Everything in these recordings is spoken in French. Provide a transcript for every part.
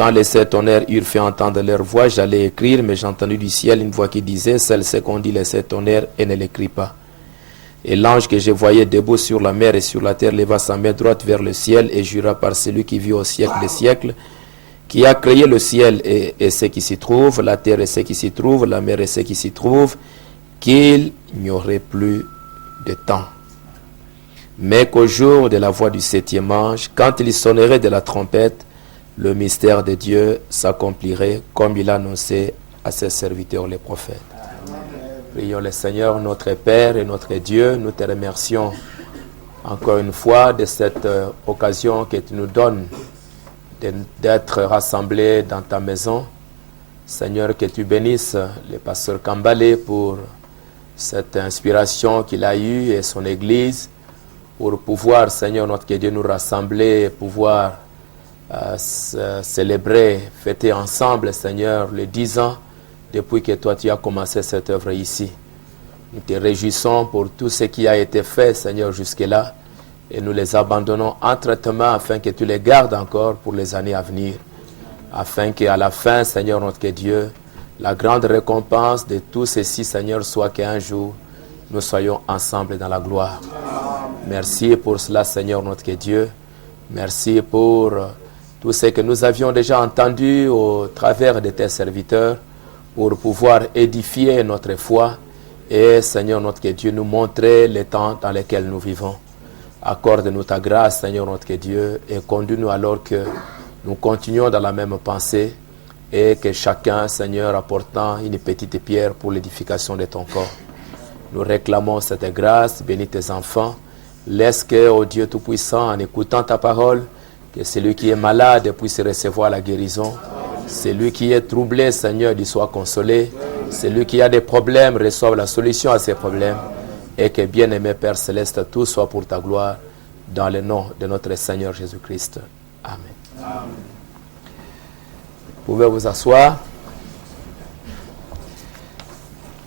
Quand les 7 tonnerres eurent fait entendre leur voix, j'allais écrire, mais j'ai entendu du ciel une voix qui disait, celle-ci qu'on dit les 7 tonnerres et ne l'écrit pas. Et l'ange que je voyais debout sur la mer et sur la terre leva sa main droite vers le ciel et jura par celui qui vit au siècle des siècles, qui a créé le ciel et ce qui s'y trouve, la terre et ce qui s'y trouve, la mer et ce qui s'y trouve, qu'il n'y aurait plus de temps. Mais qu'au jour de la voix du 7e ange, quand il sonnerait de la trompette, le mystère de Dieu s'accomplirait comme il a annoncé à ses serviteurs les prophètes. Prions le Seigneur, notre Père et notre Dieu. Nous te remercions encore une fois de cette occasion que tu nous donnes d'être rassemblés dans ta maison. Seigneur, que tu bénisses le pasteur Kambale pour cette inspiration qu'il a eue et son Église pour pouvoir, Seigneur, notre Dieu, nous rassembler et pouvoir célébrer, fêter ensemble, Seigneur, les 10 ans depuis que toi tu as commencé cette œuvre ici. Nous te réjouissons pour tout ce qui a été fait, Seigneur, jusque-là, et nous les abandonnons entre tes mains afin que tu les gardes encore pour les années à venir, afin qu'à la fin, Seigneur, notre Dieu, la grande récompense de tout ceci, Seigneur, soit qu'un jour, nous soyons ensemble dans la gloire. Merci pour cela, Seigneur, notre Dieu. Merci pour tout ce que nous avions déjà entendu au travers de tes serviteurs, pour pouvoir édifier notre foi et, Seigneur notre Dieu, nous montrer les temps dans lesquels nous vivons. Accorde-nous ta grâce, Seigneur notre Dieu, et conduis-nous alors que nous continuons dans la même pensée et que chacun, Seigneur, apportant une petite pierre pour l'édification de ton corps. Nous réclamons cette grâce, bénis tes enfants. Laisse que, ô Dieu Tout-Puissant, en écoutant ta parole, que celui qui est malade puisse recevoir la guérison. Celui qui est troublé, Seigneur, il soit consolé. Celui qui a des problèmes reçoive la solution à ses problèmes. Et que, bien-aimé Père Céleste, tout soit pour ta gloire, dans le nom de notre Seigneur Jésus-Christ. Amen. Amen. Vous pouvez vous asseoir.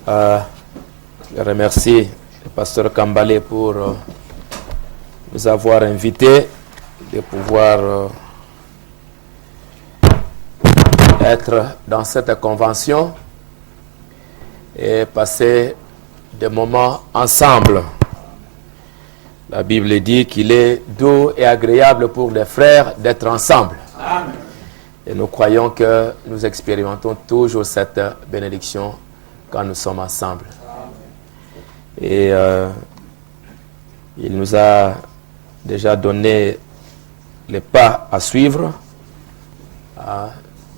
Je remercie le pasteur Kambale pour nous avoir invités de pouvoir être dans cette convention et passer des moments ensemble. La Bible dit qu'il est doux et agréable pour les frères d'être ensemble. Amen. Et nous croyons que nous expérimentons toujours cette bénédiction quand nous sommes ensemble. Et il nous a déjà donné les pas à suivre,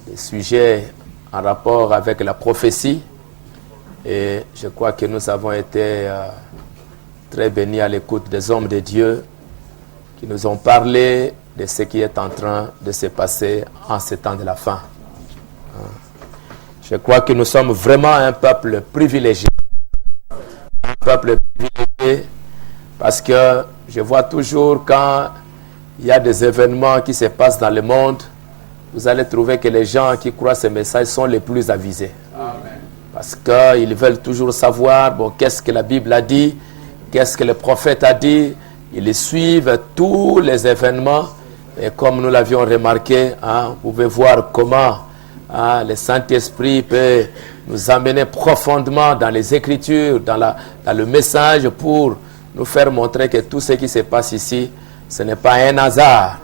des sujets en rapport avec la prophétie. Et je crois que nous avons été très bénis à l'écoute des hommes de Dieu qui nous ont parlé de ce qui est en train de se passer en ce temps de la fin. Je crois que nous sommes vraiment un peuple privilégié. Un peuple privilégié parce que je vois toujours quand il y a des événements qui se passent dans le monde, vous allez trouver que les gens qui croient ces messages sont les plus avisés. Amen. Parce qu'ils veulent toujours savoir, bon, qu'est-ce que la Bible a dit, qu'est-ce que le prophète a dit. Ils suivent tous les événements. Et comme nous l'avions remarqué, vous pouvez voir comment le Saint-Esprit peut nous amener profondément dans les Écritures, dans le message pour nous faire montrer que tout ce qui se passe ici, ce n'est pas un hasard.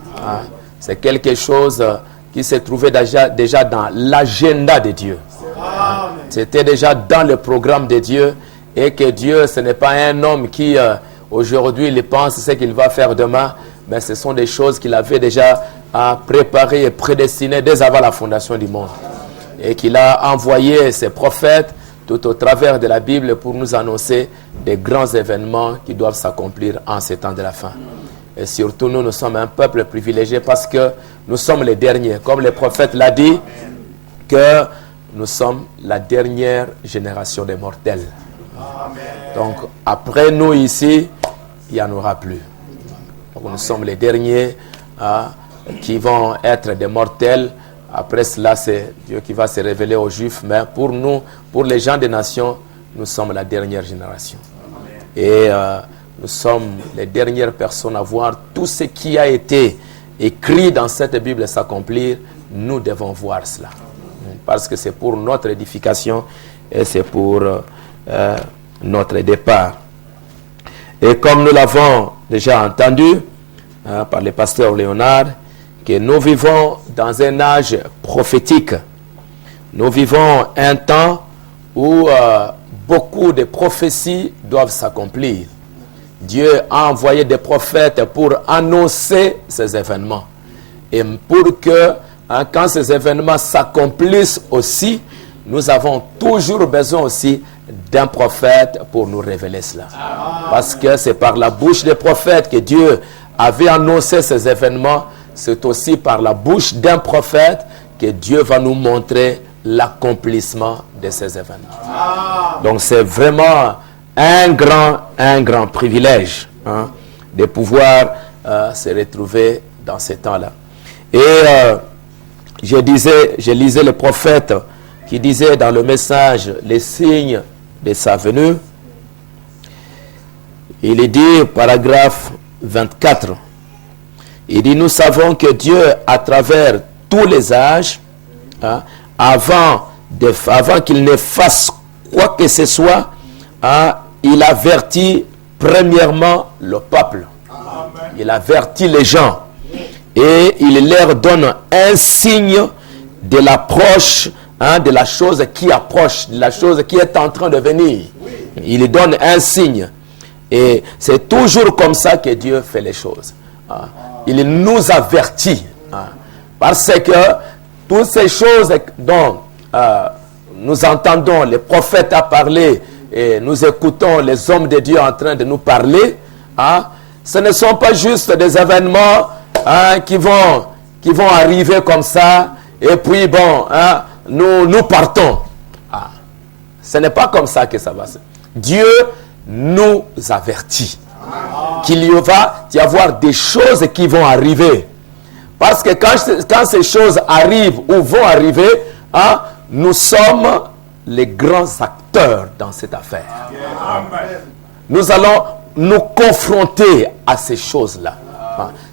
C'est quelque chose qui se trouvait déjà dans l'agenda de Dieu. C'était déjà dans le programme de Dieu. Et que Dieu, ce n'est pas un homme qui aujourd'hui il pense ce qu'il va faire demain, mais ce sont des choses qu'il avait déjà préparées et prédestinées dès avant la fondation du monde. Et qu'il a envoyé ses prophètes tout au travers de la Bible pour nous annoncer des grands événements qui doivent s'accomplir en ces temps de la fin. Et surtout, nous sommes un peuple privilégié parce que nous sommes les derniers. Comme le prophète l'a dit, que nous sommes la dernière génération des mortels. Amen. Donc, après nous ici, il n'y en aura plus. Donc, nous sommes les derniers qui vont être des mortels. Après cela, c'est Dieu qui va se révéler aux Juifs. Mais pour nous, pour les gens des nations, nous sommes la dernière génération. Et nous sommes les dernières personnes à voir tout ce qui a été écrit dans cette Bible s'accomplir nous devons voir cela. Parce que c'est pour notre édification et c'est pour notre départ. Et comme nous l'avons déjà entendu par le pasteur Léonard, que nous vivons dans un âge prophétique. Nous vivons un temps où beaucoup de prophéties doivent s'accomplir. Dieu a envoyé des prophètes pour annoncer ces événements. Et pour que, quand ces événements s'accomplissent aussi, nous avons toujours besoin aussi d'un prophète pour nous révéler cela. Parce que c'est par la bouche des prophètes que Dieu avait annoncé ces événements. C'est aussi par la bouche d'un prophète que Dieu va nous montrer l'accomplissement de ces événements. Donc c'est vraiment un grand privilège de pouvoir se retrouver dans ces temps-là. Et je lisais le prophète qui disait dans le message les signes de sa venue. Il est dit, paragraphe 24, il dit, nous savons que Dieu, à travers tous les âges, avant qu'il ne fasse quoi que ce soit, il avertit premièrement le peuple. Amen. Il avertit les gens. Et il leur donne un signe de l'approche, de la chose qui approche, de la chose qui est en train de venir. Il donne un signe. Et c'est toujours comme ça que Dieu fait les choses. Il nous avertit. Parce que toutes ces choses dont nous entendons les prophètes à parler et nous écoutons les hommes de Dieu en train de nous parler, ce ne sont pas juste des événements qui vont arriver comme ça et puis bon, nous partons. Ce n'est pas comme ça que ça va se faire. Dieu nous avertit qu'il va y avoir des choses qui vont arriver. Parce que quand ces choses arrivent ou vont arriver, nous sommes les grands acteurs dans cette affaire. Nous allons nous confronter à ces choses-là.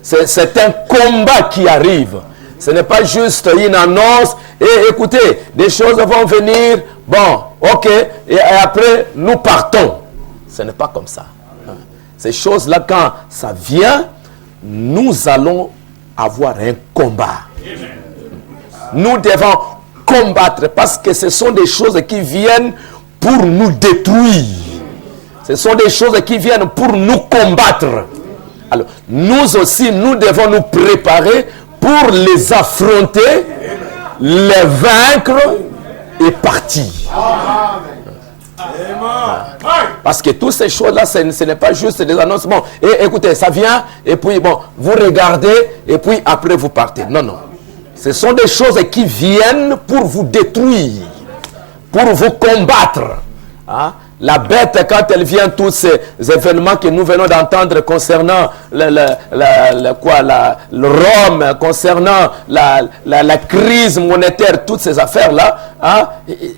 C'est un combat qui arrive. Ce n'est pas juste une annonce. Et écoutez, des choses vont venir. Bon, ok. Et après, nous partons. Ce n'est pas comme ça. Ces choses-là, quand ça vient, nous allons avoir un combat. Nous devons combattre parce que ce sont des choses qui viennent pour nous détruire. Ce sont des choses qui viennent pour nous combattre. Alors, nous aussi, nous devons nous préparer pour les affronter, les vaincre et partir. Parce que toutes ces choses-là, ce n'est pas juste des annoncements. Et écoutez, ça vient, et puis bon, vous regardez, et puis après vous partez. Non, non. Ce sont des choses qui viennent pour vous détruire, pour vous combattre. La bête, quand elle vient, tous ces événements que nous venons d'entendre concernant le Rome, concernant la crise monétaire, toutes ces affaires-là,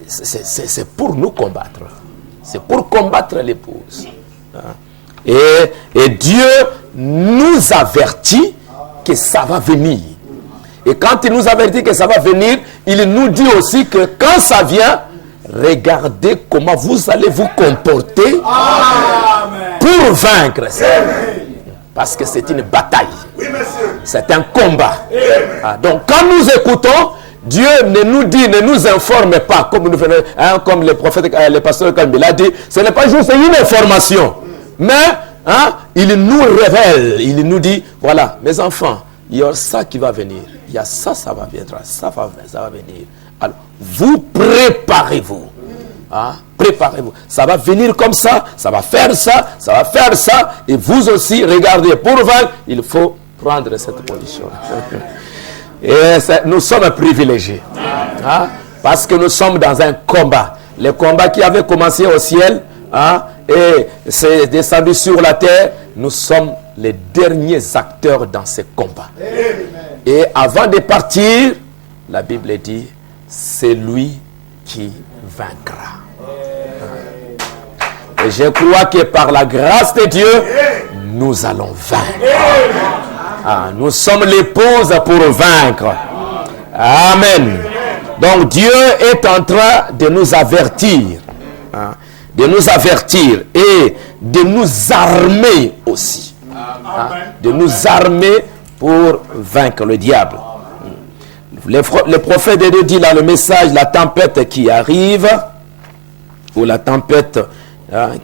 c'est pour nous combattre. C'est pour combattre l'épouse. Et Dieu nous avertit que ça va venir. Et quand il nous avertit que ça va venir, il nous dit aussi que quand ça vient, regardez comment vous allez vous comporter pour vaincre ça. Parce que c'est une bataille. C'est un combat. Donc quand nous écoutons, Dieu ne nous informe pas, comme le prophète, le pasteur Kambil a dit, ce n'est pas juste une information. Mais il nous révèle, il nous dit, voilà, mes enfants, il y a ça qui va venir. Il y a ça, ça va venir. Ça va venir. Alors, vous préparez-vous. Préparez-vous. Ça va venir comme ça va faire ça, ça va faire ça. Et vous aussi, regardez, pour vaincre, il faut prendre cette position. Et nous sommes privilégiés. Parce que nous sommes dans un combat. Le combat qui avait commencé au ciel et s'est descendu sur la terre, nous sommes les derniers acteurs dans ce combat. Et avant de partir, la Bible dit, c'est lui qui vaincra. Et je crois que par la grâce de Dieu, nous allons vaincre. Nous sommes l'épouse pour vaincre. Amen. Donc Dieu est en train de nous avertir. Hein, de nous avertir et de nous armer aussi. Hein, de nous armer pour vaincre le diable. Le prophète de Dieu dit dans le message, la tempête qui arrive, ou la tempête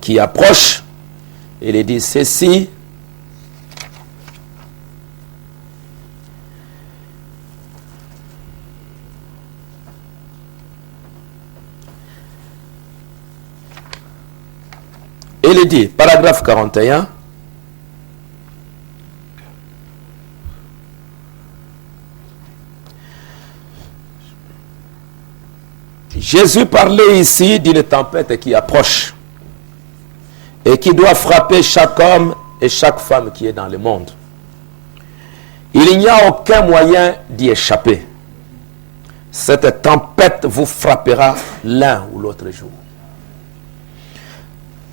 qui approche, il dit ceci. Il dit, paragraphe 41, Jésus parlait ici d'une tempête qui approche et qui doit frapper chaque homme et chaque femme qui est dans le monde. Il n'y a aucun moyen d'y échapper. Cette tempête vous frappera l'un ou l'autre jour.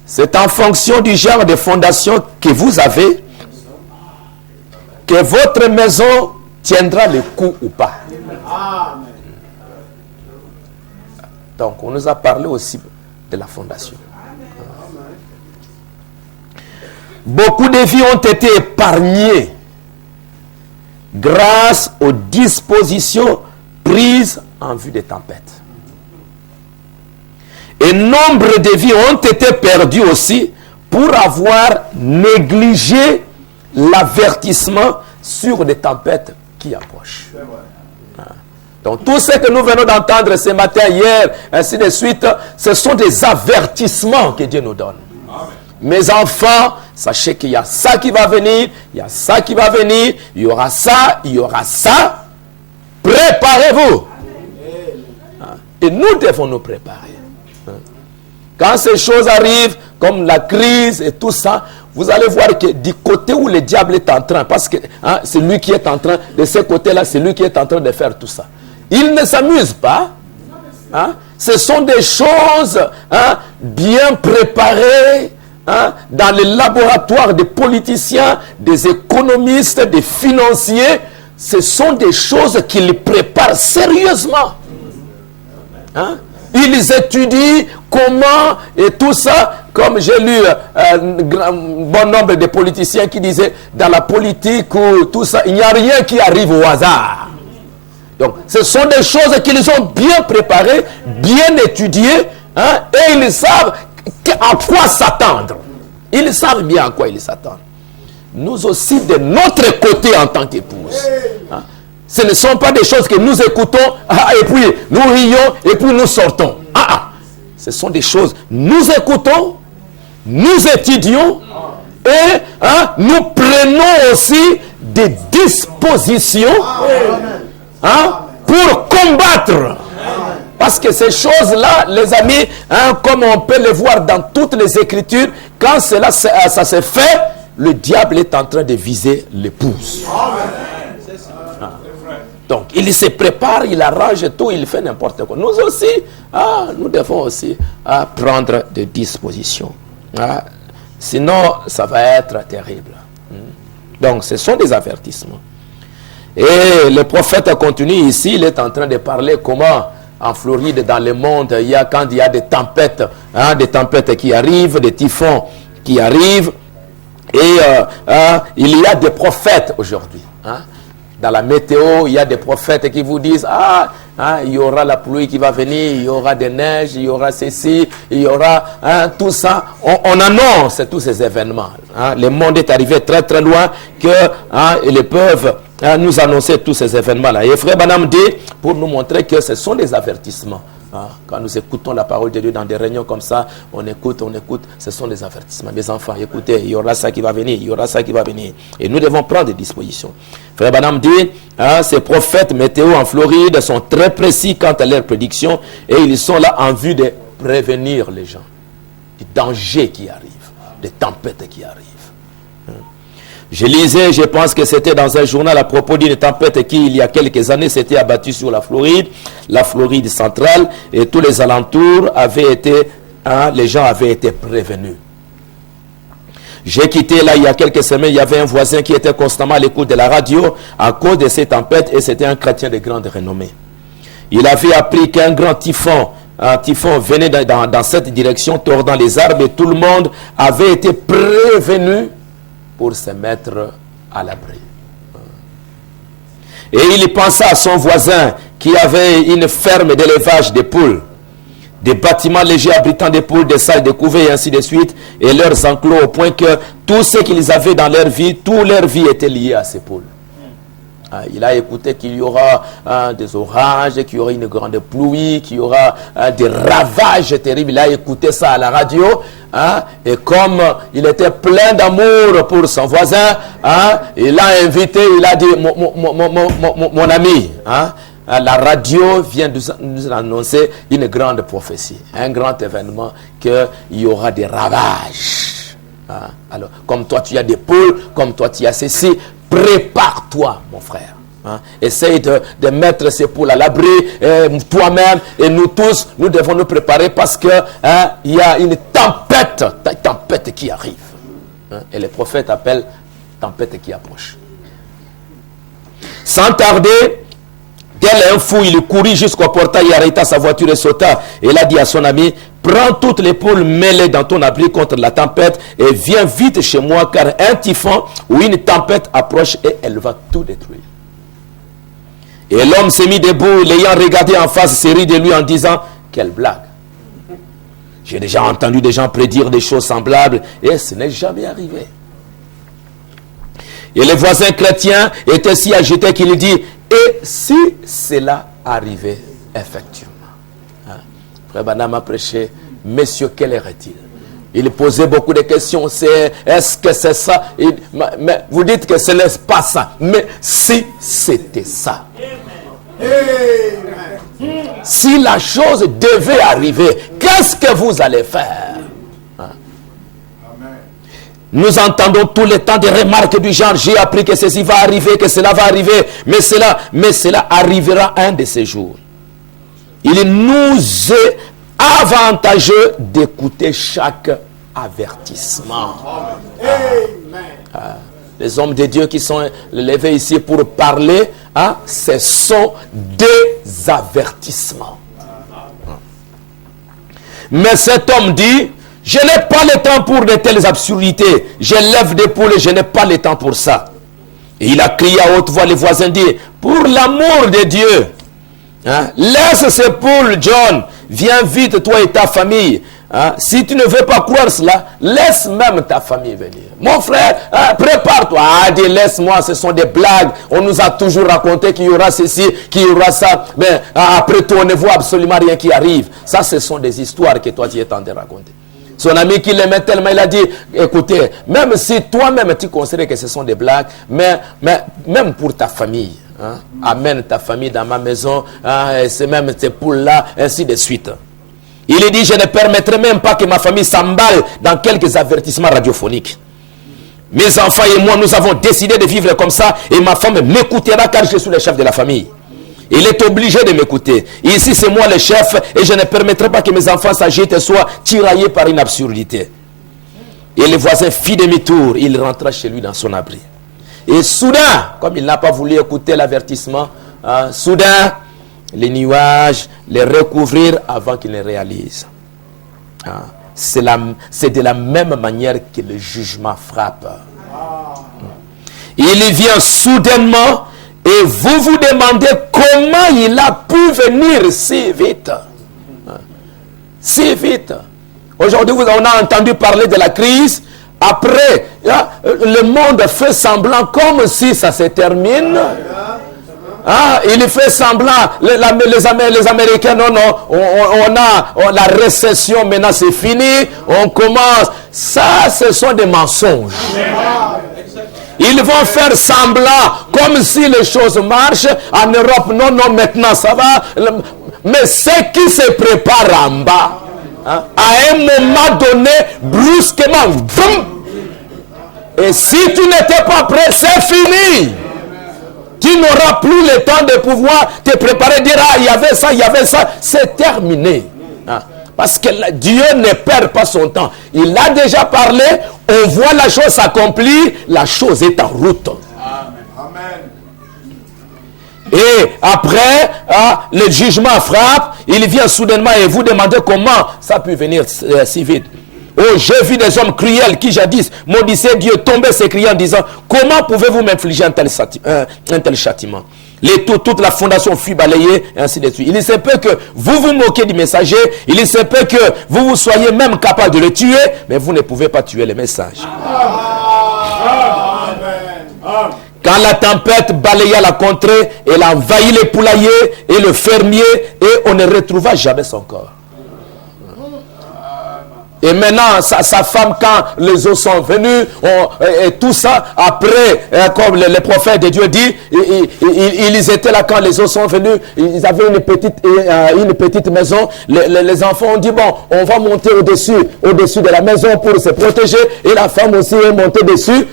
C'est en fonction du genre de fondation que vous avez que votre maison tiendra le coup ou pas. Donc, on nous a parlé aussi de la fondation. Beaucoup de vies ont été épargnées grâce aux dispositions prises en vue des tempêtes. Et nombre de vies ont été perdues aussi pour avoir négligé l'avertissement sur des tempêtes qui approchent. Donc tout ce que nous venons d'entendre ce matin, hier, ainsi de suite, ce sont des avertissements que Dieu nous donne. Mes enfants, sachez qu'il y a ça qui va venir, il y a ça qui va venir, il y aura ça, il y aura ça. Préparez-vous. Et nous devons nous préparer. Quand ces choses arrivent, comme la crise et tout ça, vous allez voir que du côté où le diable est en train, parce que c'est lui qui est en train, de ce côté-là, c'est lui qui est en train de faire tout ça. Il ne s'amuse pas. Ce sont des choses bien préparées dans les laboratoires des politiciens, des économistes, des financiers. Ce sont des choses qu'ils préparent sérieusement. Ils étudient comment et tout ça, comme j'ai lu un bon nombre de politiciens qui disaient dans la politique ou tout ça, il n'y a rien qui arrive au hasard. Donc, ce sont des choses qu'ils ont bien préparées, bien étudiées, et ils savent à quoi s'attendre. Ils savent bien à quoi ils s'attendent. Nous aussi, de notre côté en tant qu'épouses, ce ne sont pas des choses que nous écoutons, et puis nous rions, et puis nous sortons. Ce sont des choses, nous écoutons, nous étudions, et nous prenons aussi des dispositions pour combattre. Parce que ces choses-là, les amis, comme on peut le voir dans toutes les Écritures, quand ça se fait, le diable est en train de viser l'épouse. Donc, il se prépare, il arrange tout, il fait n'importe quoi. Nous aussi, nous devons aussi prendre des dispositions. Sinon, ça va être terrible. Donc, ce sont des avertissements. Et le prophète continue ici, il est en train de parler comment en Floride, dans le monde, quand il y a des tempêtes qui arrivent, des typhons qui arrivent, et il y a des prophètes aujourd'hui. Dans la météo, il y a des prophètes qui vous disent, il y aura la pluie qui va venir, il y aura des neiges, il y aura ceci, il y aura tout ça. On annonce tous ces événements. Le monde est arrivé très très loin qu'ils peuvent nous annoncer tous ces événements-là. Et Frère Branham dit, pour nous montrer que ce sont des avertissements. Quand nous écoutons la parole de Dieu dans des réunions comme ça, on écoute, ce sont des avertissements. Mes enfants, écoutez, il y aura ça qui va venir, il y aura ça qui va venir. Et nous devons prendre des dispositions. Frère Branham dit, ces prophètes météo en Floride sont très précis quant à leurs prédictions et ils sont là en vue de prévenir les gens du danger qui arrive, des tempêtes qui arrivent. Je lisais, je pense que c'était dans un journal à propos d'une tempête qui, il y a quelques années, s'était abattue sur la Floride centrale, et tous les alentours avaient été, les gens avaient été prévenus. J'ai quitté là il y a quelques semaines, il y avait un voisin qui était constamment à l'écoute de la radio à cause de ces tempêtes et c'était un chrétien de grande renommée. Il avait appris qu'un grand typhon venait dans cette direction, tordant les arbres et tout le monde avait été prévenu pour se mettre à l'abri. Et il pensa à son voisin qui avait une ferme d'élevage de poules, des bâtiments légers abritant des poules, des salles de couvées et ainsi de suite, et leurs enclos au point que tout ce qu'ils avaient dans leur vie, toute leur vie était lié à ces poules. Il a écouté qu'il y aura des orages, qu'il y aura une grande pluie, qu'il y aura des ravages terribles. Il a écouté ça à la radio. Et comme il était plein d'amour pour son voisin, il l'a invité, il a dit, mon ami, la radio vient de nous annoncer une grande prophétie, un grand événement, qu'il y aura des ravages. Alors, comme toi tu as des poules, comme toi tu as ceci, prépare-toi, mon frère. Essaye de mettre ces poules à l'abri, toi-même et nous tous, nous devons nous préparer parce que il y a une tempête qui arrive. Et les prophètes appellent tempête qui approche. Sans tarder, tel un fou, il courut jusqu'au portail, il arrêta sa voiture et sauta. Et il a dit à son ami, prends toutes les poules, mets-les dans ton abri contre la tempête et viens vite chez moi car un typhon ou une tempête approche et elle va tout détruire. Et l'homme s'est mis debout, l'ayant regardé en face, s'est ri de lui en disant, quelle blague. J'ai déjà entendu des gens prédire des choses semblables et ce n'est jamais arrivé. Et le voisin chrétien était si agité qu'il dit, et si cela arrivait effectivement. Frère Branham a prêché, messieurs, quelle heure est-il? Il posait beaucoup de questions, est-ce que c'est ça? Mais vous dites que ce n'est pas ça, mais si c'était ça. Si la chose devait arriver, qu'est-ce que vous allez faire? Nous entendons tout le temps des remarques du genre, j'ai appris que ceci va arriver, que cela va arriver, mais cela arrivera un de ces jours. Il nous est avantageux d'écouter chaque avertissement. Les hommes de Dieu qui sont levés ici pour parler, ce sont des avertissements. Mais cet homme dit, je n'ai pas le temps pour de telles absurdités. Je lève des poules et je n'ai pas le temps pour ça. Et il a crié à haute voix, les voisins disent, pour l'amour de Dieu, laisse ces poules, John, viens vite, toi et ta famille. Si tu ne veux pas croire cela, laisse même ta famille venir. Mon frère, prépare-toi. Dis, laisse-moi, ce sont des blagues. On nous a toujours raconté qu'il y aura ceci, qu'il y aura ça. Mais après tout, on ne voit absolument rien qui arrive. Ça, ce sont des histoires que toi, tu es en train de raconter. Son ami qui l'aimait tellement, il a dit, écoutez, même si toi-même tu considères que ce sont des blagues, mais même pour ta famille, amène ta famille dans ma maison, c'est même ces poules-là, ainsi de suite. Il dit, je ne permettrai même pas que ma famille s'emballe dans quelques avertissements radiophoniques. Mes enfants et moi, nous avons décidé de vivre comme ça et ma femme m'écoutera car je suis le chef de la famille. Il est obligé de m'écouter. Ici, c'est moi le chef et je ne permettrai pas que mes enfants s'agitent et soient tiraillés par une absurdité. Et le voisin fit demi-tour. Il rentra chez lui dans son abri. Et soudain, comme il n'a pas voulu écouter l'avertissement, soudain, les nuages les recouvrirent avant qu'il ne réalise. C'est de la même manière que le jugement frappe. Il vient soudainement et vous vous demandez comment il a pu venir si vite. Si vite. Aujourd'hui, on a entendu parler de la crise. Après, le monde fait semblant comme si ça se termine. Il fait semblant, les Américains, non, on a la récession, maintenant c'est fini, on commence. Ça, ce sont des mensonges. Ils vont faire semblant comme si les choses marchent. En Europe, non, maintenant ça va. Mais ce qui se prépare en bas, à un moment donné, brusquement, boum. Et si tu n'étais pas prêt, c'est fini. Tu n'auras plus le temps de pouvoir te préparer, dire, il y avait ça, c'est terminé. Parce que Dieu ne perd pas son temps. Il a déjà parlé, on voit la chose s'accomplir, la chose est en route. Amen. Et après, le jugement frappe, il vient soudainement et vous demandez comment ça peut venir si vite. Oh, j'ai vu des hommes cruels qui jadis maudissaient Dieu, tomber s'écriant en disant, comment pouvez-vous m'infliger un tel châtiment? Toute la fondation fut balayée, et ainsi de suite. Il se peut que vous vous moquez du messager, il se peut que vous soyez même capable de le tuer, mais vous ne pouvez pas tuer le message. Amen. Quand la tempête balaya la contrée, elle a envahi les poulaillers et le fermier, et on ne retrouva jamais son corps. Et maintenant, sa femme, quand les eaux sont venues, et tout ça, après, comme les prophètes de Dieu disent, ils étaient là quand les eaux sont venues, ils avaient une petite maison, les enfants ont dit, bon, on va monter au-dessus de la maison pour se protéger, et la femme aussi est montée dessus,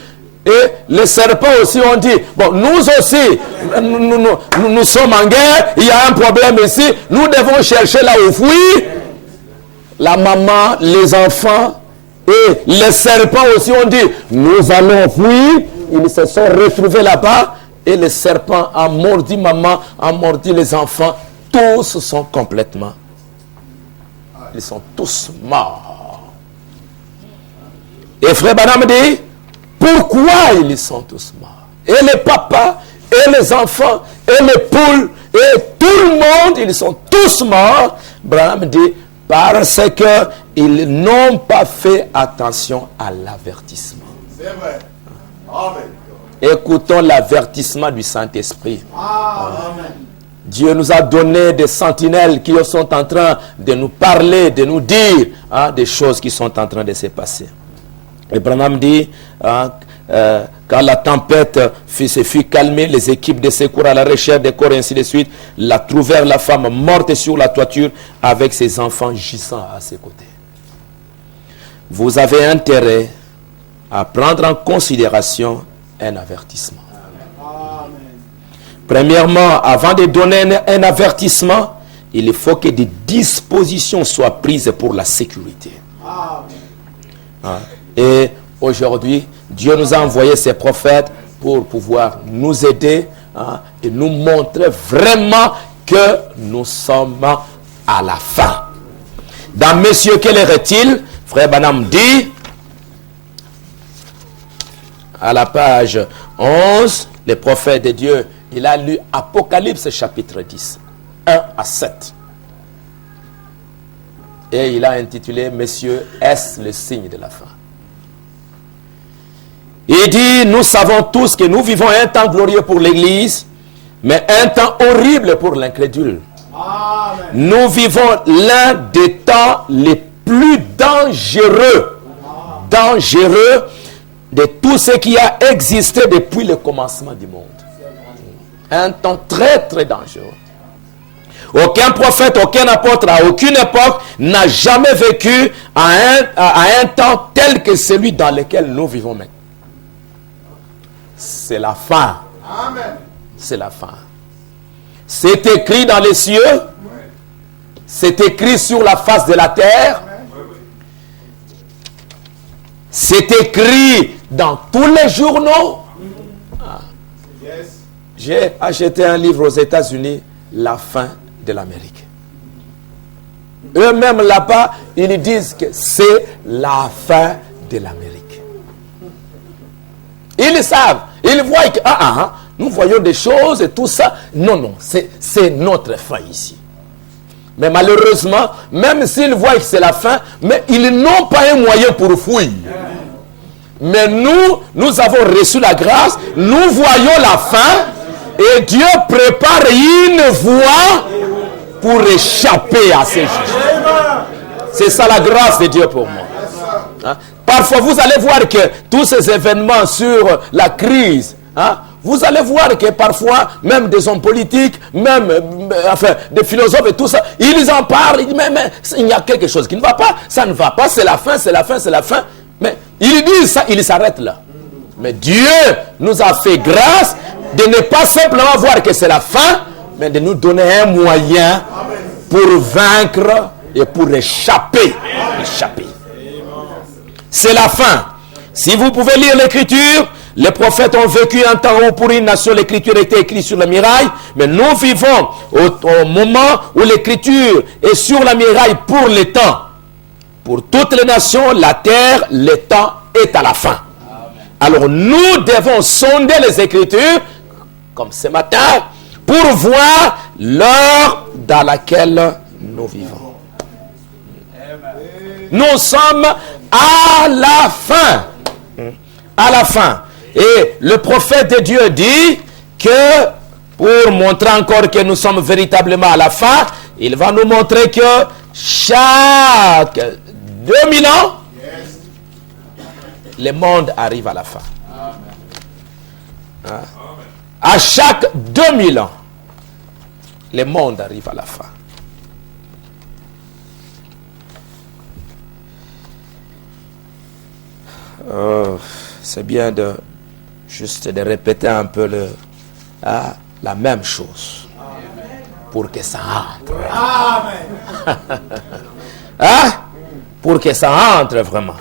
et les serpents aussi ont dit, bon, nous aussi, nous sommes en guerre, il y a un problème ici, nous devons chercher là où fuir. La maman, les enfants et les serpents aussi ont dit, nous allons fuir. Ils se sont retrouvés là-bas et le serpent a mordu maman, a mordu les enfants. Tous sont complètement. Ils sont tous morts. Et frère Branham dit, pourquoi ils sont tous morts? Et les papas, et les enfants, et les poules, et tout le monde, ils sont tous morts. Branham dit, parce qu'ils n'ont pas fait attention à l'avertissement. C'est vrai. Amen. Écoutons l'avertissement du Saint-Esprit. Amen. Dieu nous a donné des sentinelles qui sont en train de nous parler, de nous dire des choses qui sont en train de se passer. Et Branham dit, quand la tempête se fut calmée, les équipes de secours à la recherche des corps et ainsi de suite, trouvèrent la femme morte sur la toiture avec ses enfants gisant à ses côtés. Vous avez intérêt à prendre en considération un avertissement. Amen. Premièrement, avant de donner un avertissement, il faut que des dispositions soient prises pour la sécurité. Amen. Et aujourd'hui, Dieu nous a envoyé ses prophètes pour pouvoir nous aider et nous montrer vraiment que nous sommes à la fin. Dans Messieurs, quelle heure est-il? Frère Branham dit, à la page 11, le prophète de Dieu, il a lu Apocalypse chapitre 10, 1 à 7. Et il a intitulé, Messieurs, est-ce le signe de la fin? Il dit, nous savons tous que nous vivons un temps glorieux pour l'Église, mais un temps horrible pour l'incrédule. Amen. Nous vivons l'un des temps les plus dangereux de tout ce qui a existé depuis le commencement du monde. Un temps très très dangereux. Aucun prophète, aucun apôtre, à aucune époque n'a jamais vécu à un temps tel que celui dans lequel nous vivons maintenant. C'est la fin. Amen. C'est la fin. C'est écrit dans les cieux. C'est écrit sur la face de la terre. C'est écrit dans tous les journaux. Yes. J'ai acheté un livre aux États-Unis, La fin de l'Amérique. Eux-mêmes là-bas, ils disent que c'est la fin de l'Amérique. Ils savent, ils voient que nous voyons des choses et tout ça. Non, c'est notre fin ici. Mais malheureusement, même s'ils voient que c'est la fin, mais ils n'ont pas un moyen pour fuir. Mais nous avons reçu la grâce, nous voyons la fin, et Dieu prépare une voie pour échapper à ces jugements. C'est ça la grâce de Dieu pour moi. Parfois, vous allez voir que tous ces événements sur la crise, vous allez voir que parfois, même des hommes politiques, même des philosophes et tout ça, ils en parlent, ils disent, mais il y a quelque chose qui ne va pas, ça ne va pas, c'est la fin, c'est la fin, c'est la fin. Mais ils disent ça, ils s'arrêtent là. Mais Dieu nous a fait grâce de ne pas simplement voir que c'est la fin, mais de nous donner un moyen pour vaincre et pour échapper. C'est la fin. Si vous pouvez lire l'écriture, les prophètes ont vécu un temps où pour une nation l'écriture était écrite sur la muraille, mais nous vivons au moment où l'écriture est sur la muraille pour les temps. Pour toutes les nations, la terre, le temps est à la fin. Alors nous devons sonder les écritures, comme ce matin, pour voir l'heure dans laquelle nous vivons. Nous sommes à la fin. À la fin. Et le prophète de Dieu dit que, pour montrer encore que nous sommes véritablement à la fin, il va nous montrer que chaque 2000 ans, le monde arrive à la fin. À chaque 2000 ans, le monde arrive à la fin. C'est bien juste de répéter un peu la même chose pour que ça entre. Pour que ça entre vraiment.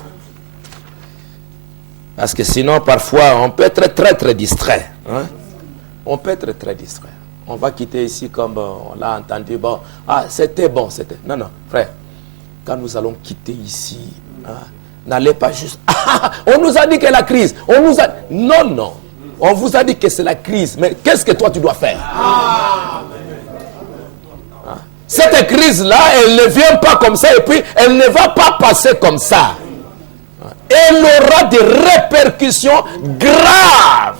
Parce que sinon, parfois, on peut être très, très distrait. On peut être très distrait. On va quitter ici comme on l'a entendu. Bon, c'était bon, c'était... Non, frère. Quand nous allons quitter ici, n'allez pas juste... on nous a dit que la crise. Non. On vous a dit que c'est la crise. Mais qu'est-ce que toi, tu dois faire? Cette crise-là, elle ne vient pas comme ça et puis elle ne va pas passer comme ça. Elle aura des répercussions graves.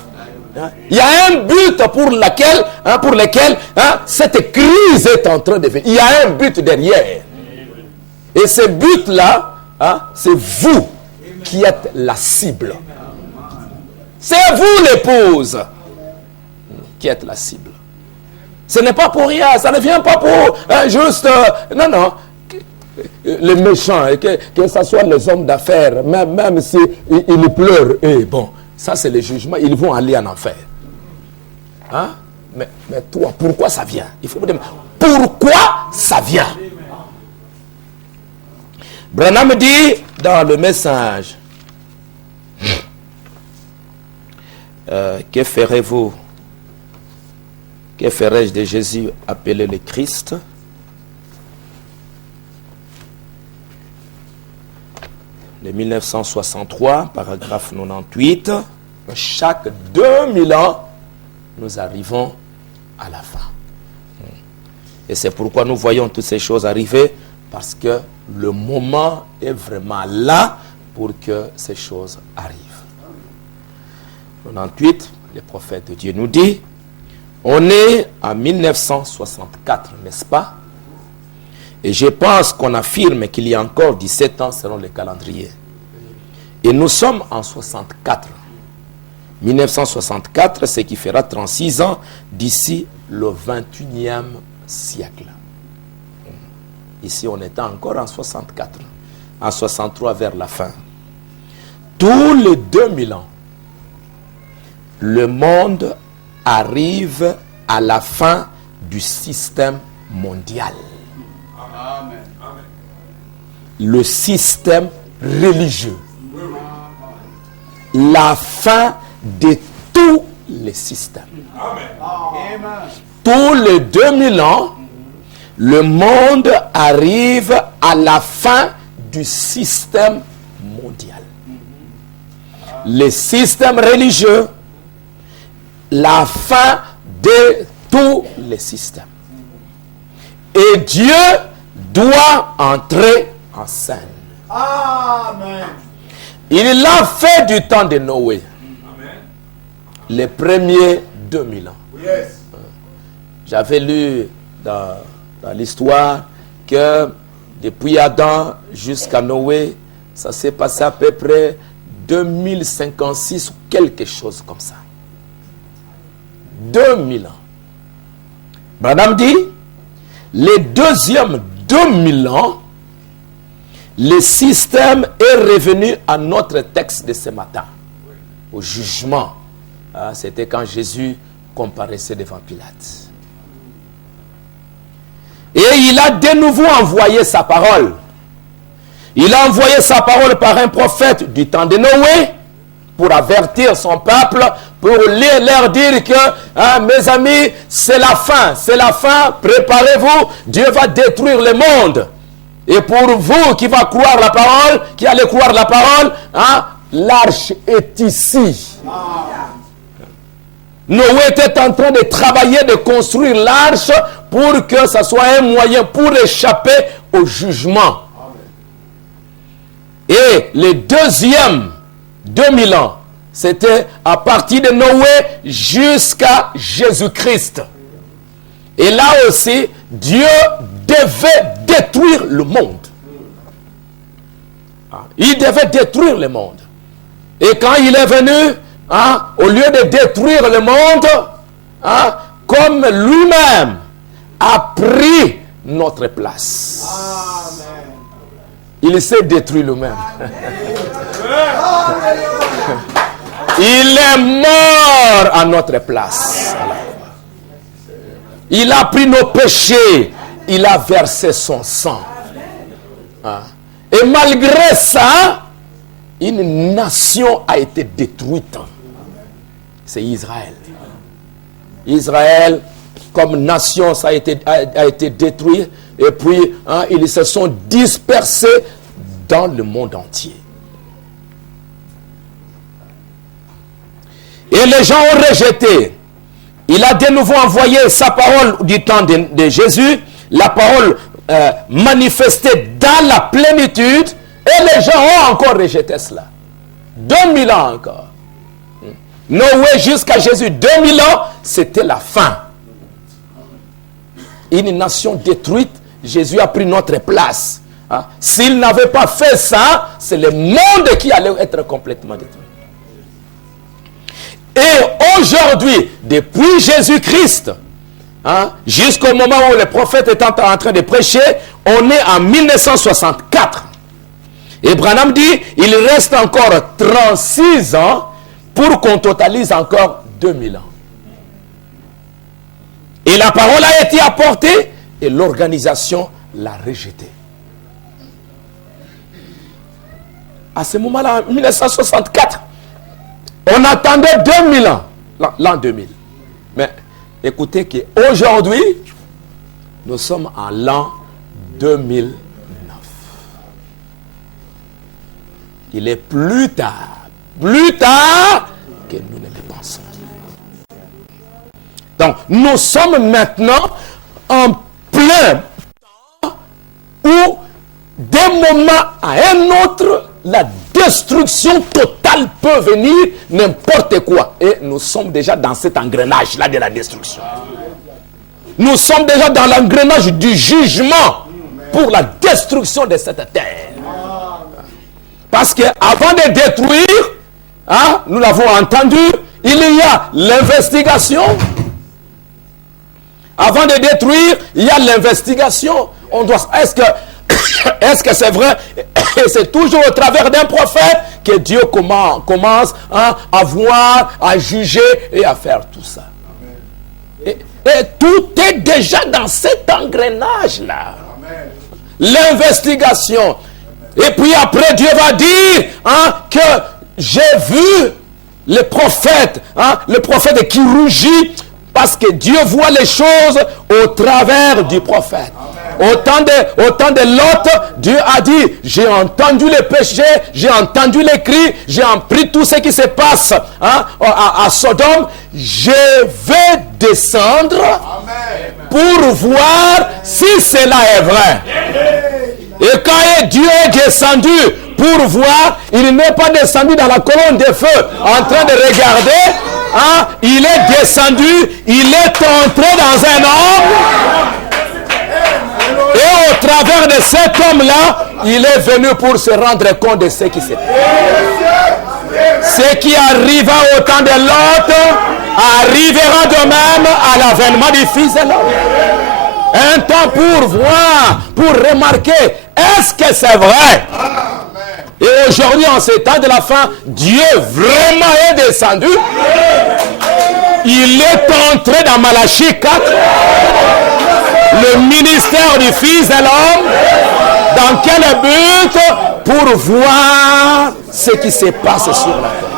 Il y a un but pour lequel cette crise est en train de venir. Il y a un but derrière. Et ce but-là, c'est vous qui êtes la cible. C'est vous, l'épouse, qui êtes la cible. Ce n'est pas pour rien, ça ne vient pas pour juste... non. Les méchants, que ce soit les hommes d'affaires, même si ils pleurent, et bon, ça c'est le jugement, ils vont aller en enfer. Mais toi, pourquoi ça vient? Il faut me demander, pourquoi ça vient? Branham dit dans le message, que ferez-vous? Que ferai-je de Jésus appelé le Christ? De 1963, paragraphe 98, chaque 2000 ans, nous arrivons à la fin. Et c'est pourquoi nous voyons toutes ces choses arriver, parce que le moment est vraiment là pour que ces choses arrivent. 98, le prophète de Dieu nous dit, on est en 1964, n'est-ce pas? Et je pense qu'on affirme qu'il y a encore 17 ans selon le calendrier. Et nous sommes en 64. 1964, ce qui fera 36 ans d'ici le 21e siècle. Ici, on était encore en 64. En 63 vers la fin. Tous les 2000 ans, le monde arrive à la fin du système mondial. Le système religieux. La fin de tous les systèmes. Tous les 2000 ans, le monde arrive à la fin du système mondial. Le système religieux, la fin de tous les systèmes. Et Dieu doit entrer en scène. Amen. Il l'a fait du temps de Noé. Amen. Les premiers 2000 ans. Yes. J'avais lu dans l'histoire que depuis Adam jusqu'à Noé, ça s'est passé à peu près 2056 ou quelque chose comme ça. 2000 ans. Branham dit, les deuxièmes 2000 ans, le système est revenu à notre texte de ce matin, au jugement. C'était quand Jésus comparaissait devant Pilate. Et il a de nouveau envoyé sa parole. Il a envoyé sa parole par un prophète du temps de Noé pour avertir son peuple, pour leur dire que, mes amis, c'est la fin, préparez-vous, Dieu va détruire le monde. Et pour vous qui va croire la parole, qui allez croire la parole, l'arche est ici. Noé était en train de travailler, de construire l'arche pour que ça soit un moyen pour échapper au jugement. Et le deuxième 2000 ans, c'était à partir de Noé jusqu'à Jésus-Christ. Et là aussi, Dieu devait détruire le monde. Il devait détruire le monde. Et quand il est venu, au lieu de détruire le monde, comme lui-même a pris notre place. Amen. Il s'est détruit lui-même. Il est mort à notre place. Il a pris nos péchés. Il a versé son sang. Et malgré ça, une nation a été détruite. C'est Israël. Israël, comme nation, ça a été détruit. Et puis, ils se sont dispersés dans le monde entier. Et les gens ont rejeté. Il a de nouveau envoyé sa parole du temps de Jésus. La parole manifestée dans la plénitude. Et les gens ont encore rejeté cela. 2000 ans encore. Noé jusqu'à Jésus, 2000 ans, c'était la fin. Une nation détruite, Jésus a pris notre place. S'il n'avait pas fait ça, c'est le monde qui allait être complètement détruit. Et aujourd'hui, depuis Jésus-Christ, jusqu'au moment où le prophète était en train de prêcher, on est en 1964. Et Branham dit, il reste encore 36 ans pour qu'on totalise encore 2000 ans. Et la parole a été apportée et l'organisation l'a rejetée. À ce moment-là, en 1964, on attendait 2000 ans, l'an 2000. Mais écoutez qu'aujourd'hui, nous sommes en l'an 2009. Il est plus tard que nous ne le pensons. Donc, nous sommes maintenant en plein temps où, d'un moment à un autre, la destruction totale peut venir, n'importe quoi. Et nous sommes déjà dans cet engrenage-là de la destruction. Nous sommes déjà dans l'engrenage du jugement pour la destruction de cette terre. Parce qu'avant de détruire, nous l'avons entendu, il y a l'investigation. Avant de détruire, il y a l'investigation. Est-ce que c'est vrai? Et c'est toujours au travers d'un prophète que Dieu commence à voir, à juger et à faire tout ça. Et tout est déjà dans cet engrenage-là. L'investigation. Et puis après, Dieu va dire que j'ai vu le prophète qui rougit parce que Dieu voit les choses au travers du prophète. Au temps de Lot, Dieu a dit, j'ai entendu les péchés, j'ai entendu les cris, j'ai appris tout ce qui se passe à Sodome. Je vais descendre pour voir si cela est vrai. Et quand Dieu est descendu pour voir, il n'est pas descendu dans la colonne de feu en train de regarder. Il est descendu, il est entré dans un homme. Et au travers de cet homme-là, il est venu pour se rendre compte de ce qui s'est passé. Ce qui arriva au temps de Lot arrivera de même à l'avènement du Fils de l'homme. Un temps pour voir, pour remarquer, est-ce que c'est vrai? Et aujourd'hui, en ce temps de la fin, Dieu vraiment est descendu. Il est entré dans Malachie 4. le ministère du Fils de l'homme. Dans quel but? Pour voir ce qui se passe sur la terre.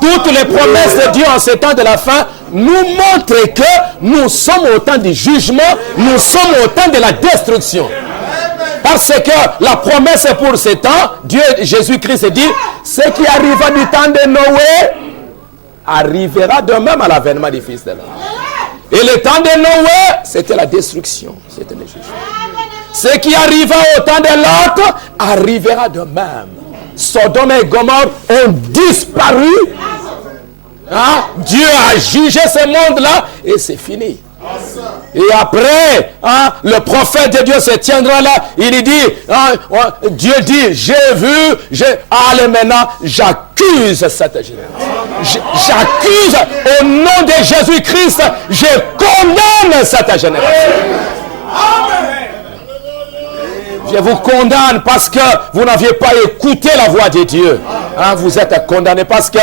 Toutes les promesses de Dieu en ce temps de la fin nous montrent que nous sommes au temps du jugement, nous sommes au temps de la destruction. Parce que la promesse pour ce temps, Dieu, Jésus-Christ dit, ce qui arriva du temps de Noé, arrivera de même à l'avènement du Fils de l'homme. Et le temps de Noé, c'était la destruction, c'était le jugement. Ce qui arriva au temps de Lot, arrivera de même. Sodome et Gomorrhe ont disparu. Hein? Dieu a jugé ce monde-là et c'est fini. Et après, hein, le prophète de Dieu se tiendra là. Il dit, hein, Dieu dit, j'ai vu, allez maintenant, j'accuse cette génération. J'accuse au nom de Jésus-Christ, je condamne cette génération. Je vous condamne parce que vous n'aviez pas écouté la voix de Dieu. Hein, vous êtes condamnés parce que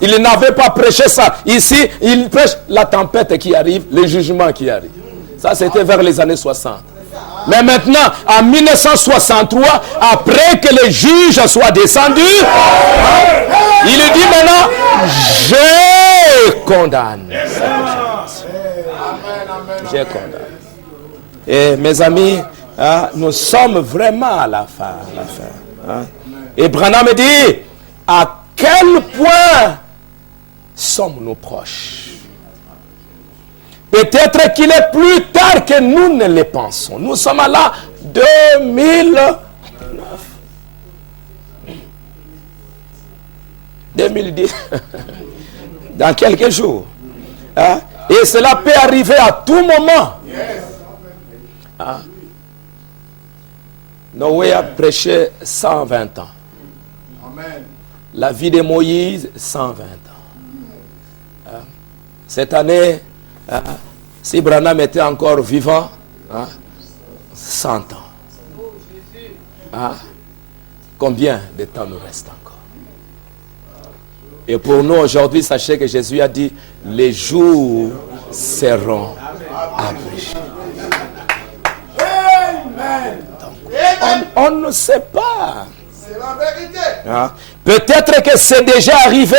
il n'avait pas prêché ça. Ici, il prêche la tempête qui arrive, le jugement qui arrive. Ça, c'était vers les années 60. Mais maintenant, en 1963, après que le juge soit descendu, il dit maintenant, je condamne. Je condamne. Et mes amis, nous sommes vraiment à la fin. Et Branham me dit, à quel point sommes-nous proches? Peut-être qu'il est plus tard que nous ne le pensons. Nous sommes à la 2009. 2010. Dans quelques jours. Et cela peut arriver à tout moment. Noé a prêché 120 ans. Amen. La vie de Moïse, 120 ans. Cette année, si Branham était encore vivant, 100 ans. Combien de temps nous reste encore? Et pour nous aujourd'hui, sachez que Jésus a dit, les jours seront abrégés. On ne sait pas. C'est la vérité. Peut-être que c'est déjà arrivé,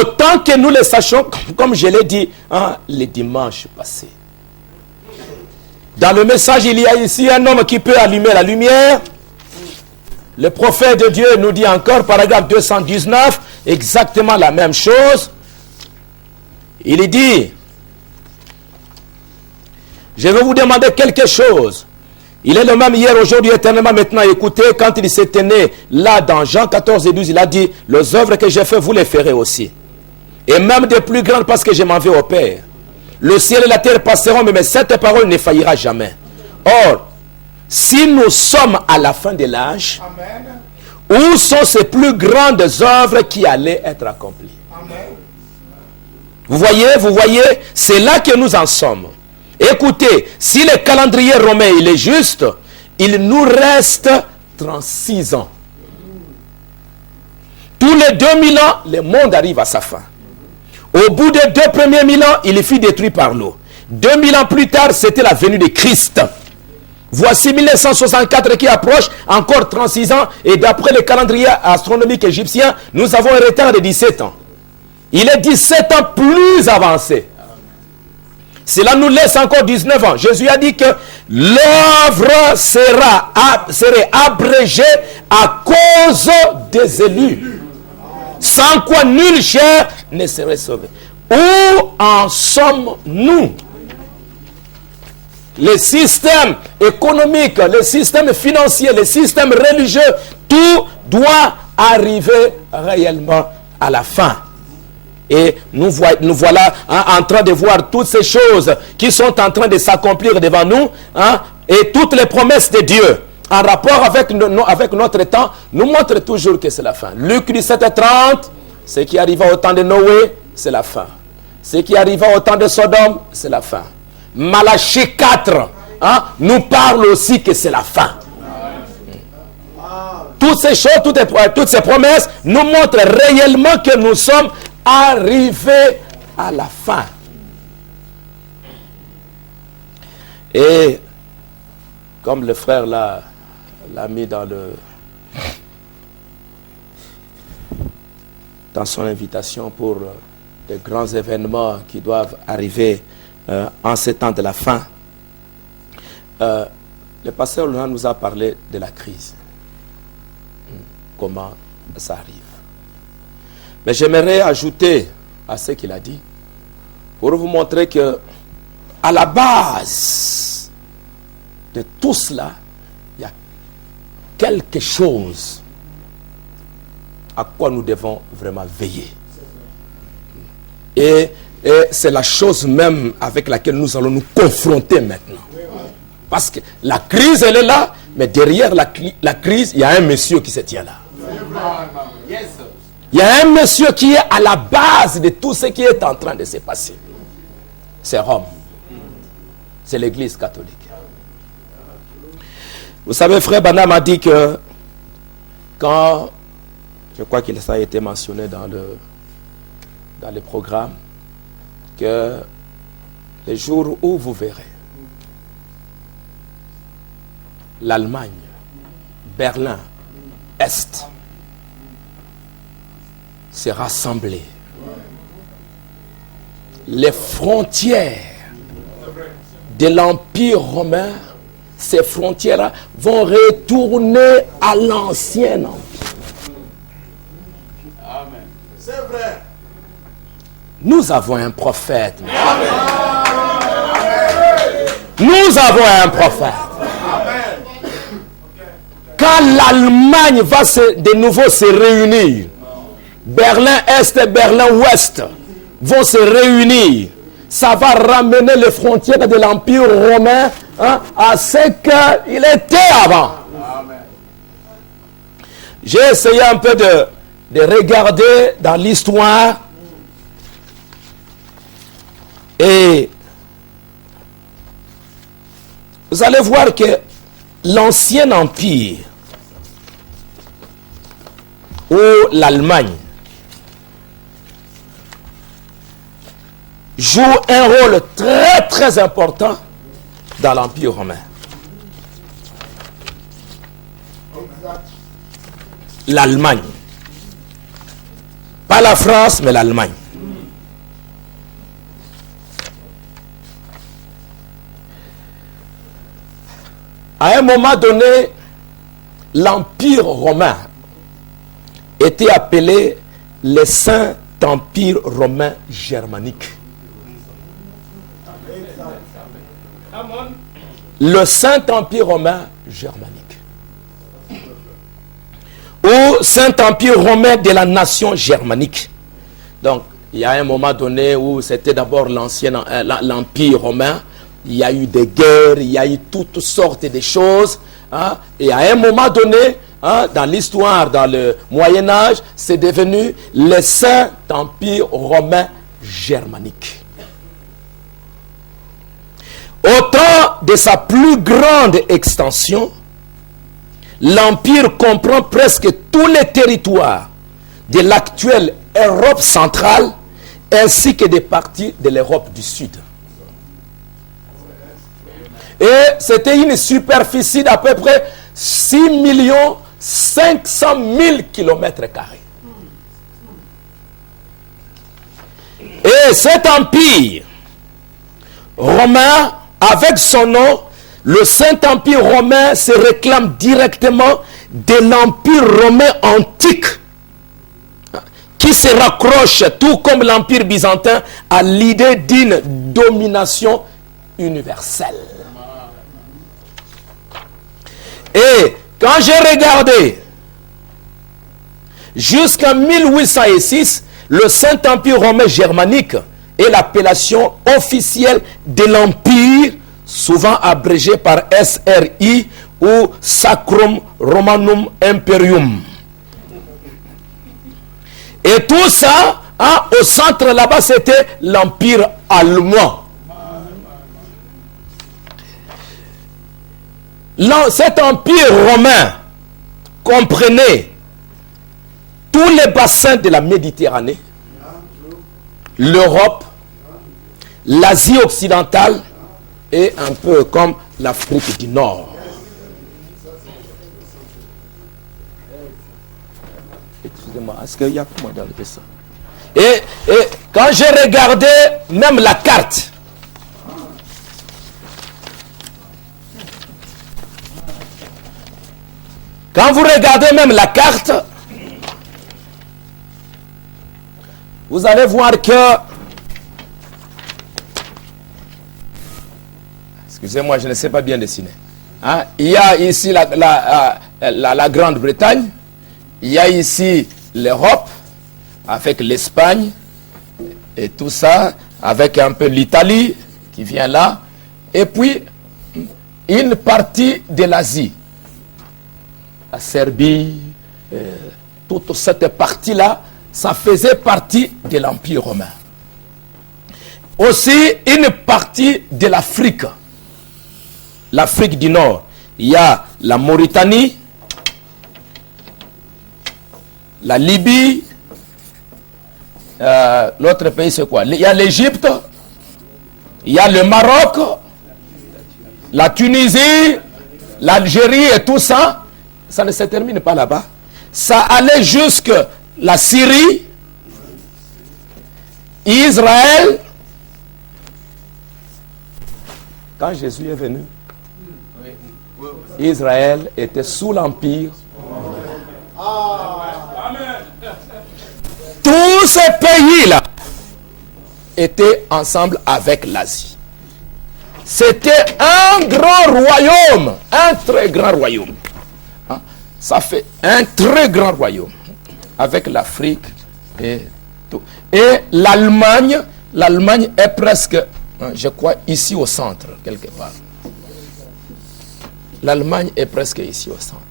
autant que nous le sachions, comme je l'ai dit, les dimanches passés. Dans le message, il y a ici un homme qui peut allumer la lumière. Le prophète de Dieu nous dit encore, paragraphe 219, exactement la même chose. Il dit, je vais vous demander quelque chose. Il est le même hier, aujourd'hui, éternellement, maintenant. Écoutez, quand il s'est tenu là dans Jean 14 et 12, il a dit, les œuvres que j'ai faites, vous les ferez aussi. Et même des plus grandes parce que je m'en vais au Père. Le ciel et la terre passeront, mais cette parole ne faillira jamais. Or, si nous sommes à la fin de l'âge, où sont ces plus grandes œuvres qui allaient être accomplies? Amen. Vous voyez, c'est là que nous en sommes. Écoutez, si le calendrier romain il est juste, il nous reste 36 ans. Tous les 2000 ans, le monde arrive à sa fin. Au bout des 2 premiers 1000 ans, il fut détruit par l'eau. 2000 ans plus tard, c'était la venue de Christ. Voici 1964 qui approche, encore 36 ans, et d'après le calendrier astronomique égyptien, nous avons un retard de 17 ans. Il est 17 ans plus avancé. Cela nous laisse encore 19 ans. Jésus a dit que l'œuvre serait abrégée à cause des élus. Sans quoi nulle chair ne serait sauvée. Où en sommes-nous? Le système économique, le système financier, le système religieux, tout doit arriver réellement à la fin. Et nous voilà en train de voir toutes ces choses qui sont en train de s'accomplir devant nous, et toutes les promesses de Dieu en rapport avec notre temps nous montrent toujours que c'est la fin. Luc 17:30, ce qui arriva au temps de Noé, c'est la fin. Ce qui arriva au temps de Sodome, c'est la fin. Malachie 4 nous parle aussi que c'est la fin. Toutes ces choses, toutes ces promesses nous montrent réellement que nous sommes arrivés à la fin. Et comme le frère l'a mis dans son invitation pour des grands événements qui doivent arriver en ces temps de la fin, le pasteur Laurent nous a parlé de la crise. Comment ça arrive. Mais j'aimerais ajouter à ce qu'il a dit pour vous montrer que à la base de tout cela, il y a quelque chose à quoi nous devons vraiment veiller. Et c'est la chose même avec laquelle nous allons nous confronter maintenant. Parce que la crise, elle est là, mais derrière la crise, il y a un monsieur qui se tient là. Il y a un monsieur qui est à la base de tout ce qui est en train de se passer. C'est Rome. C'est l'Église catholique. Vous savez, frère Branham a dit que quand, je crois que ça a été mentionné dans le programme, que le jour où vous verrez l'Allemagne, Berlin, Est, se rassembler, les frontières de l'Empire romain, ces frontières vont retourner à l'ancien empire. Amen. C'est vrai. Nous avons un prophète. Amen. Nous avons un prophète. Amen. Quand l'Allemagne va de nouveau se réunir, Berlin-Est et Berlin-Ouest vont se réunir. Ça va ramener les frontières de l'Empire romain à ce qu'il était avant. Amen. J'ai essayé un peu de regarder dans l'histoire et vous allez voir que l'ancien empire ou l'Allemagne joue un rôle très très important dans l'Empire romain. L'Allemagne. Pas la France, mais l'Allemagne. À un moment donné, l'Empire romain était appelé le Saint-Empire romain germanique. Le Saint-Empire romain germanique. Ou Saint-Empire romain de la nation germanique. Donc, il y a un moment donné où c'était d'abord l'Empire romain. Il y a eu des guerres, il y a eu toutes sortes de choses. Et à un moment donné, dans l'histoire, dans le Moyen-Âge, c'est devenu le Saint-Empire romain germanique. Au temps de sa plus grande extension, l'Empire comprend presque tous les territoires de l'actuelle Europe centrale ainsi que des parties de l'Europe du Sud. Et c'était une superficie d'à peu près 6 500 000 km². Et cet empire romain, avec son nom, le Saint-Empire romain se réclame directement de l'Empire romain antique, qui se raccroche, tout comme l'Empire byzantin, à l'idée d'une domination universelle. Et quand j'ai regardé, jusqu'en 1806, le Saint-Empire romain germanique est l'appellation officielle de l'Empire, souvent abrégée par SRI ou Sacrum Romanum Imperium. Et tout ça, au centre là-bas, c'était l'Empire allemand. Cet empire romain comprenait tous les bassins de la Méditerranée, l'Europe, l'Asie occidentale, est un peu comme l'Afrique du Nord. Excusez-moi, est-ce qu'il y a comment d'enlever ça? Et quand j'ai regardé même la carte, quand vous regardez même la carte, vous allez voir que, excusez-moi, je ne sais pas bien dessiner. Hein? Il y a ici la Grande-Bretagne, il y a ici l'Europe, avec l'Espagne et tout ça, avec un peu l'Italie qui vient là, et puis une partie de l'Asie, la Serbie, toute cette partie-là, ça faisait partie de l'Empire romain. Aussi une partie de l'Afrique, l'Afrique du Nord. Il y a la Mauritanie, la Libye, l'autre pays c'est quoi? Il y a l'Égypte, il y a le Maroc, la Tunisie, l'Algérie et tout ça. Ça ne se termine pas là-bas. Ça allait jusque la Syrie, Israël. Quand Jésus est venu, Israël était sous l'Empire. Tous ces pays-là étaient ensemble avec l'Asie. C'était un grand royaume, un très grand royaume. Hein? Ça fait un très grand royaume avec l'Afrique et tout. Et l'Allemagne est presque, je crois, ici au centre, quelque part. L'Allemagne est presque ici au centre.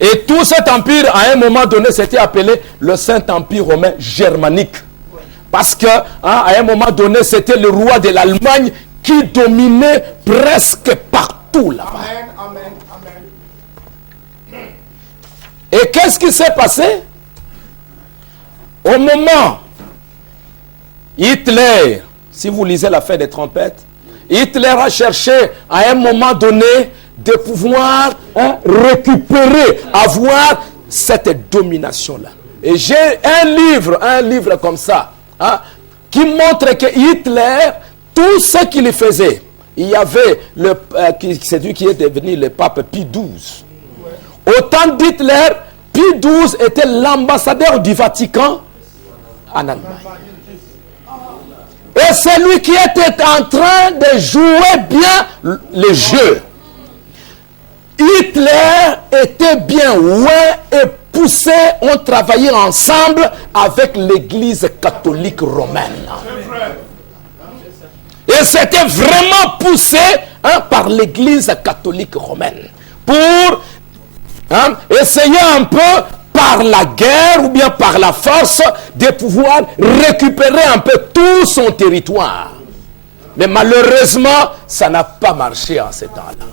Et tout cet empire, à un moment donné, s'était appelé le Saint-Empire romain germanique. Parce que, à un moment donné, c'était le roi de l'Allemagne qui dominait presque partout là-bas. Amen, amen, amen. Et qu'est-ce qui s'est passé? Au moment, Hitler, si vous lisez l'affaire des trompettes, Hitler a cherché à un moment donné de pouvoir récupérer, avoir cette domination-là. Et j'ai un livre comme ça, qui montre que Hitler, tout ce qu'il faisait, il y avait c'est lui qui est devenu le pape Pie XII. Au temps d'Hitler, Pie XII était l'ambassadeur du Vatican en Allemagne. Et c'est lui qui était en train de jouer bien le jeu. Hitler était bien loin et poussé, ont travaillé ensemble avec l'église catholique romaine. Et c'était vraiment poussé par l'église catholique romaine pour essayer un peu par la guerre ou bien par la force de pouvoir récupérer un peu tout son territoire. Mais malheureusement, ça n'a pas marché en ce temps-là.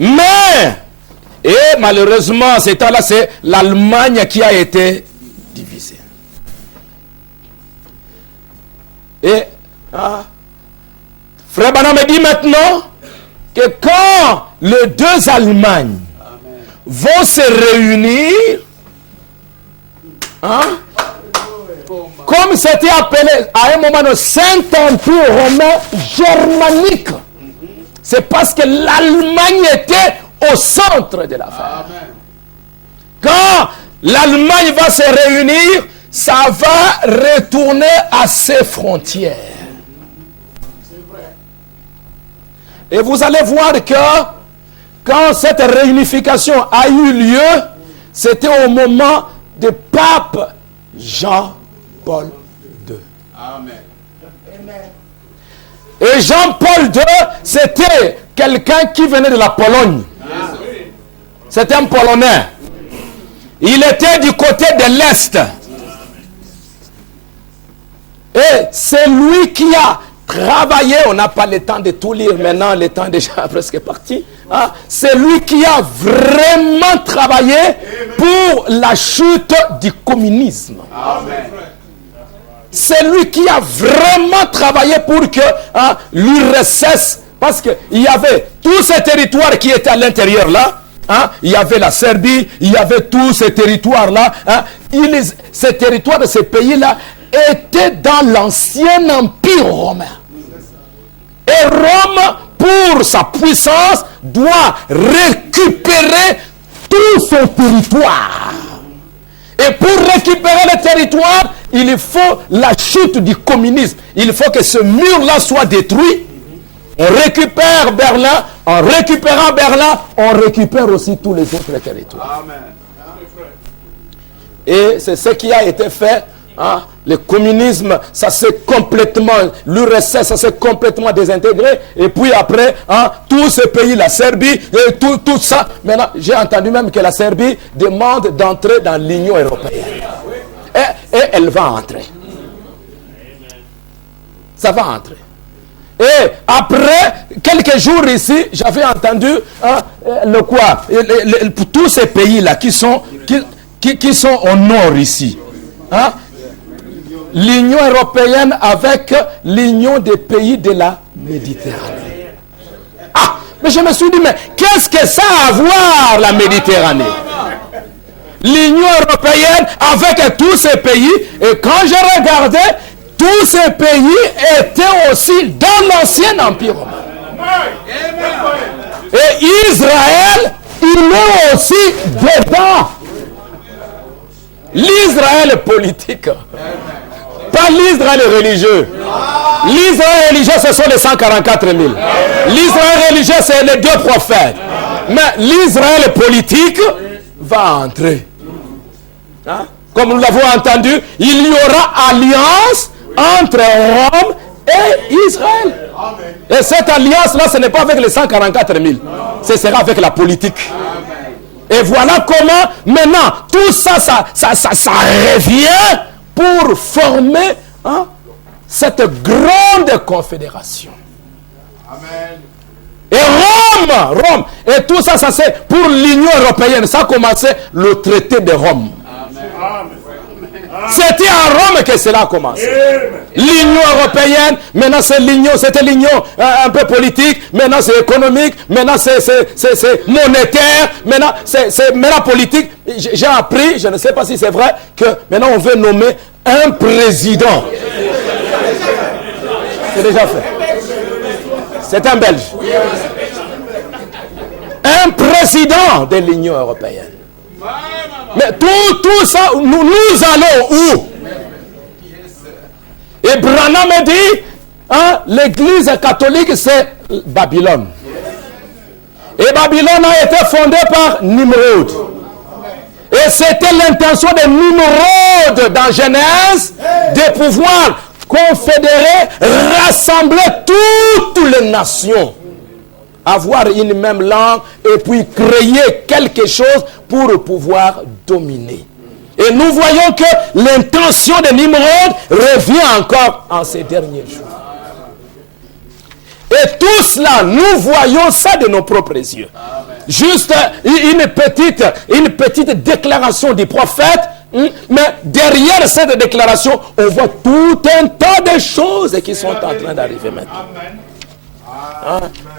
Mais, et malheureusement, ce temps-là, c'est l'Allemagne qui a été divisée. Et, Frère Branham me dit maintenant que quand les deux Allemagnes vont se réunir, comme c'était appelé à un moment le Saint-Empire romain germanique, c'est parce que l'Allemagne était au centre de l'affaire. Quand l'Allemagne va se réunir, ça va retourner à ses frontières. Et vous allez voir que quand cette réunification a eu lieu, c'était au moment du pape Jean-Paul II. Amen. Et Jean-Paul II, c'était quelqu'un qui venait de la Pologne. C'était un Polonais. Il était du côté de l'Est. Et c'est lui qui a travaillé, on n'a pas le temps de tout lire maintenant, le temps est déjà presque parti. C'est lui qui a vraiment travaillé pour la chute du communisme. Amen. c'est lui qui a vraiment travaillé pour que l'URSS, parce qu'il y avait tous ces territoires qui étaient à l'intérieur là, il y avait la Serbie, il y avait tous ces territoires là, ces territoires de ces pays là étaient dans l'ancien empire romain. Et Rome, pour sa puissance, doit récupérer tout son territoire. Et pour récupérer le territoire, il faut la chute du communisme. Il faut que ce mur-là soit détruit. On récupère Berlin. En récupérant Berlin, on récupère aussi tous les autres territoires. Amen. Et c'est ce qui a été fait. Le communisme, ça s'est complètement, l'URSS, ça s'est complètement désintégré. Et puis après, tous ces pays, la Serbie, et tout ça. Maintenant, j'ai entendu même que la Serbie demande d'entrer dans l'Union européenne. Et elle va entrer. Ça va entrer. Et après, quelques jours ici, j'avais entendu tous ces pays-là qui sont au nord ici. L'Union européenne avec l'Union des pays de la Méditerranée. Mais je me suis dit, mais qu'est-ce que ça a à voir, la Méditerranée? L'Union européenne avec tous ces pays, et quand je regardais, tous ces pays étaient aussi dans l'ancien empire romain. Et Israël, il est aussi dedans. L'Israël politique. Pas l'Israël religieux. L'Israël religieux, ce sont les 144 000. L'Israël religieux, c'est les 2 prophètes. Mais l'Israël politique va entrer. Comme nous l'avons entendu, il y aura alliance entre Rome et Israël. Et cette alliance-là, ce n'est pas avec les 144 000. Ce sera avec la politique. Et voilà comment, maintenant, tout ça revient pour former cette grande confédération. Amen. Et Rome, et tout ça, c'est pour l'Union européenne. Ça a commencé le traité de Rome. Amen. C'était à Rome que cela a commencé. L'Union européenne, maintenant c'est l'Union, c'était l'Union un peu politique, maintenant c'est économique, maintenant c'est monétaire, maintenant c'est politique. J'ai appris, je ne sais pas si c'est vrai, que maintenant on veut nommer un président. C'est déjà fait. C'est un Belge. Un président de l'Union européenne. Mais tout ça, nous allons où? Et Branham me dit, l'église catholique, c'est Babylone. Et Babylone a été fondée par Nimrod. Et c'était l'intention de Nimrod dans Genèse de pouvoir confédérer, rassembler toutes les nations, avoir une même langue et puis créer quelque chose pour pouvoir dominer. Et nous voyons que l'intention de Nimrod revient encore en ces derniers jours. Et tout cela, nous voyons ça de nos propres yeux. Juste une petite déclaration du prophète, mais derrière cette déclaration, on voit tout un tas de choses qui sont en train d'arriver maintenant.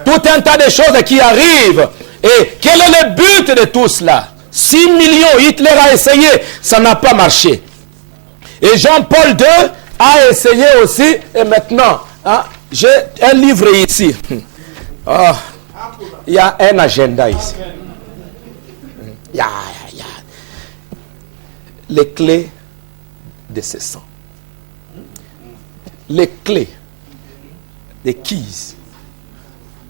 Tout un tas de choses qui arrivent. Et quel est le but de tout cela? 6 millions, Hitler a essayé, ça n'a pas marché. Et Jean-Paul II a essayé aussi, et maintenant, j'ai un livre ici. Il y a un agenda ici. Il y a les clés de ce sang. Les clés, the keys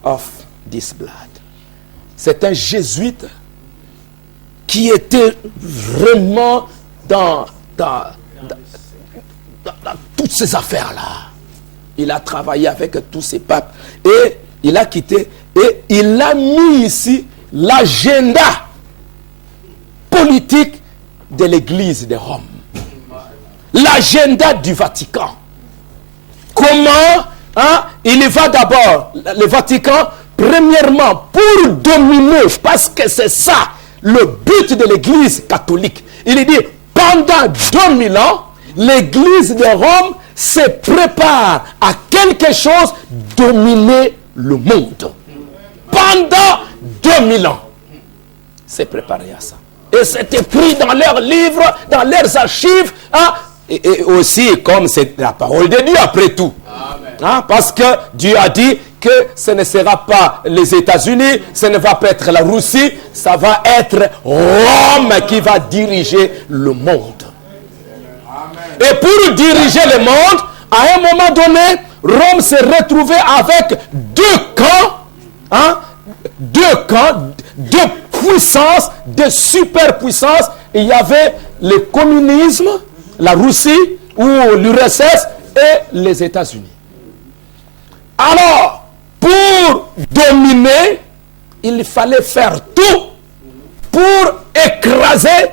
of this blood. C'est un jésuite qui était vraiment dans toutes ces affaires-là. Il a travaillé avec tous ces papes et il a quitté et il a mis ici l'agenda politique de l'église de Rome. L'agenda du Vatican. Comment il va d'abord, le Vatican, premièrement, pour dominer, parce que c'est ça, le but de l'église catholique. Il dit, pendant 2000 ans, l'Église de Rome se prépare à quelque chose, dominer le monde. Pendant 2000 ans, c'est préparé à ça. Et c'est écrit dans leurs livres, dans leurs archives, hein, et aussi comme c'est la parole de Dieu après tout. Hein, parce que Dieu a dit que ce ne sera pas les États-Unis, ce ne va pas être la Russie, ça va être Rome qui va diriger le monde. Et pour diriger le monde, à un moment donné, Rome s'est retrouvée avec deux camps, hein, deux puissances, de superpuissances. Il y avait le communisme, la Russie ou l'URSS et les États-Unis. Alors, pour dominer, il fallait faire tout pour écraser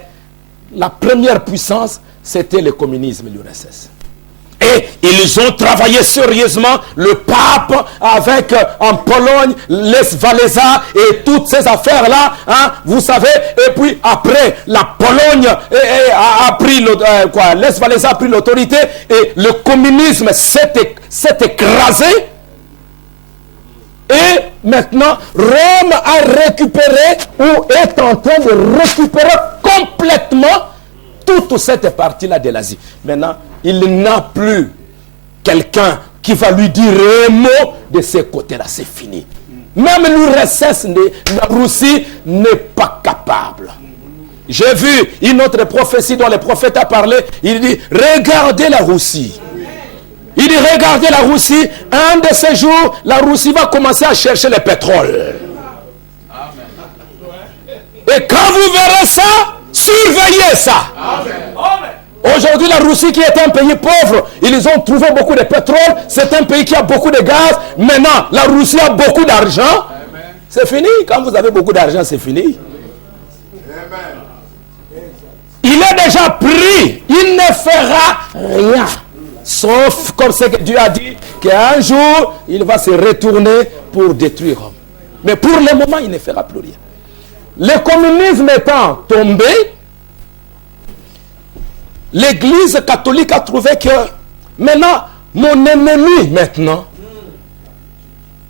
la première puissance, c'était le communisme et l'URSS. Et ils ont travaillé sérieusement, le pape avec en Pologne, Lech Walesa et toutes ces affaires-là, hein, vous savez. Et puis après, la Pologne a pris Lech Walesa a pris l'autorité et le communisme s'est écrasé. Et maintenant, Rome a récupéré ou est en train de récupérer complètement toute cette partie-là de l'Asie. Maintenant, il n'a plus quelqu'un qui va lui dire un mot de ce côté-là. C'est fini. Même l'URSS, la Russie, n'est pas capable. J'ai vu une autre prophétie dont le prophète a parlé. Il dit, regardez la Russie. Il dit, regardez la Russie. Un de ces jours, la Russie va commencer à chercher le pétrole. Et quand vous verrez ça, surveillez ça. Aujourd'hui, la Russie qui est un pays pauvre, ils ont trouvé beaucoup de pétrole. C'est un pays qui a beaucoup de gaz. Maintenant, la Russie a beaucoup d'argent. C'est fini. Quand vous avez beaucoup d'argent, c'est fini. Il est déjà pris. Il ne fera rien. Sauf, comme ce que Dieu a dit, qu'un jour, il va se retourner pour détruire Rome. Mais pour le moment, il ne fera plus rien. Le communisme étant tombé, l'Église catholique a trouvé que maintenant, mon ennemi maintenant,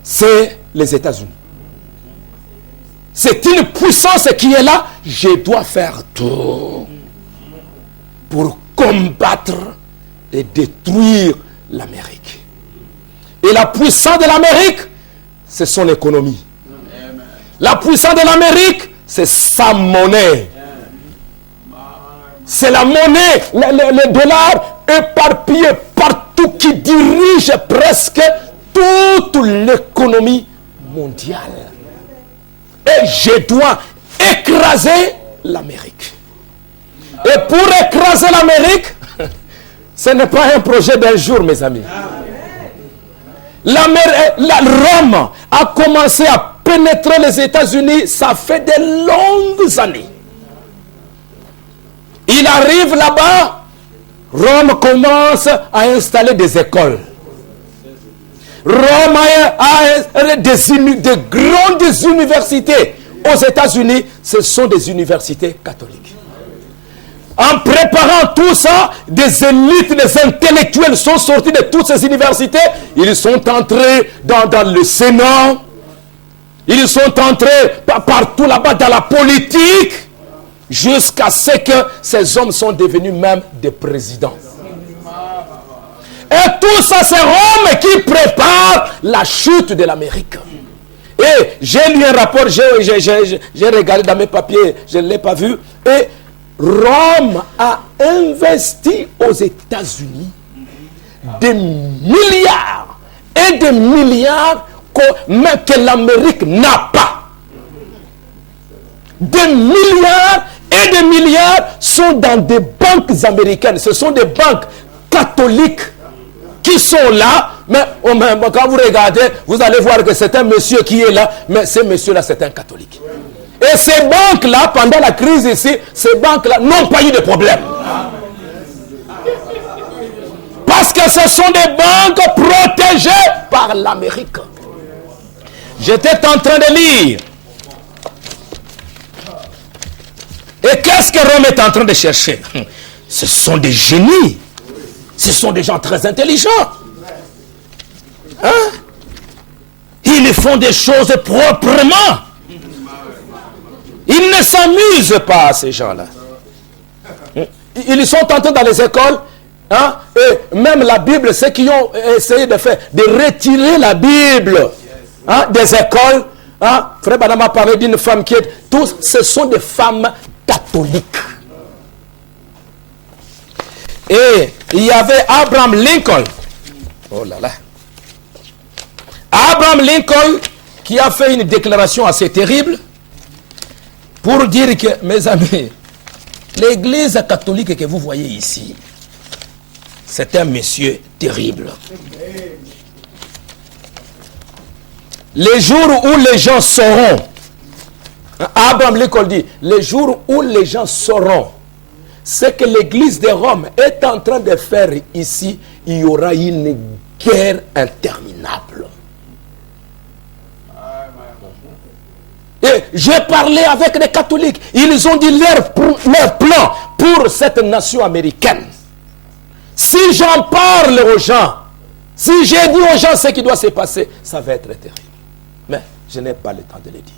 c'est les États-Unis. C'est une puissance qui est là. Je dois faire tout pour combattre et détruire l'Amérique. Et la puissance de l'Amérique, c'est son économie. La puissance de l'Amérique, c'est sa monnaie. C'est la monnaie, le dollar éparpillé partout qui dirige presque toute l'économie mondiale. Et je dois écraser l'Amérique. Et pour écraser l'Amérique, ce n'est pas un projet d'un jour, mes amis. Rome a commencé à pénétrer les États-Unis, ça fait de longues années. Il arrive là-bas, Rome commence à installer des écoles. Rome a de grandes universités. Aux États-Unis, ce sont des universités catholiques. En préparant tout ça, des élites, des intellectuels sont sortis de toutes ces universités. Ils sont entrés dans le Sénat. Ils sont entrés partout là-bas dans la politique. Jusqu'à ce que ces hommes sont devenus même des présidents. Et tout ça, c'est Rome qui prépare la chute de l'Amérique. Et j'ai lu un rapport, j'ai regardé dans mes papiers, je ne l'ai pas vu. Et Rome a investi aux États-Unis des milliards et des milliards que l'Amérique n'a pas. Des milliards et des milliards sont dans des banques américaines. Ce sont des banques catholiques qui sont là. Mais quand vous regardez, vous allez voir que c'est un monsieur qui est là. Mais ce monsieur-là, c'est un catholique. Et ces banques-là, pendant la crise ici, ces banques-là n'ont pas eu de problème. Parce que ce sont des banques protégées par l'Amérique. J'étais en train de lire. Et qu'est-ce que Rome est en train de chercher? Ce sont des génies. Ce sont des gens très intelligents. Hein? Ils font des choses proprement. Ils ne s'amusent pas, ces gens-là. Ils sont entrés dans les écoles. Hein? Et même la Bible, ceux qui ont essayé de retirer la Bible des écoles. Hein? Frère Banama a parlé d'une femme qui est... Tous, ce sont des femmes catholiques. Et il y avait Abraham Lincoln. Oh là là. Abraham Lincoln qui a fait une déclaration assez terrible pour dire que, mes amis, l'église catholique que vous voyez ici, c'est un monsieur terrible. Les jours où les gens sauront, Abraham Lincoln dit, les jours où les gens sauront ce que l'église de Rome est en train de faire ici, il y aura une guerre interminable. Et j'ai parlé avec les catholiques. Ils ont dit leur plan pour cette nation américaine. Si j'en parle aux gens, si j'ai dit aux gens ce qui doit se passer, ça va être terrible. Mais je n'ai pas le temps de le dire.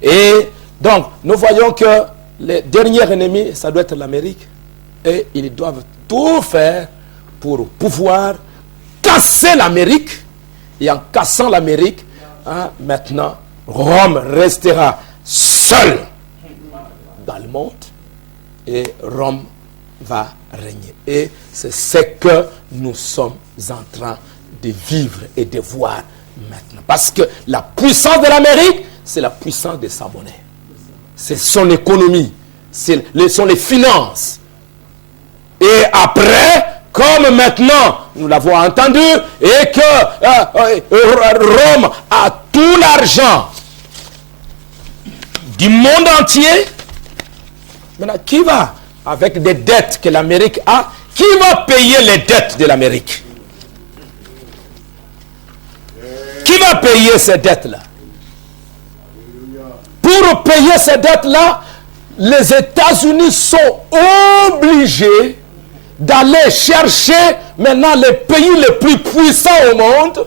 Et donc, nous voyons que les derniers ennemis, ça doit être l'Amérique. Et ils doivent tout faire pour pouvoir casser l'Amérique. Et en cassant l'Amérique, maintenant, Rome restera seule dans le monde et Rome va régner. Et c'est ce que nous sommes en train de vivre et de voir maintenant. Parce que la puissance de l'Amérique, c'est la puissance de sa monnaie. C'est son économie. Ce sont les finances. Et après, comme maintenant, nous l'avons entendu, et que Rome a tout l'argent du monde entier. Maintenant, qui va, avec des dettes que l'Amérique a, qui va payer les dettes de l'Amérique? Qui va payer ces dettes-là? Pour payer ces dettes-là, les États-Unis sont obligés d'aller chercher maintenant les pays les plus puissants au monde.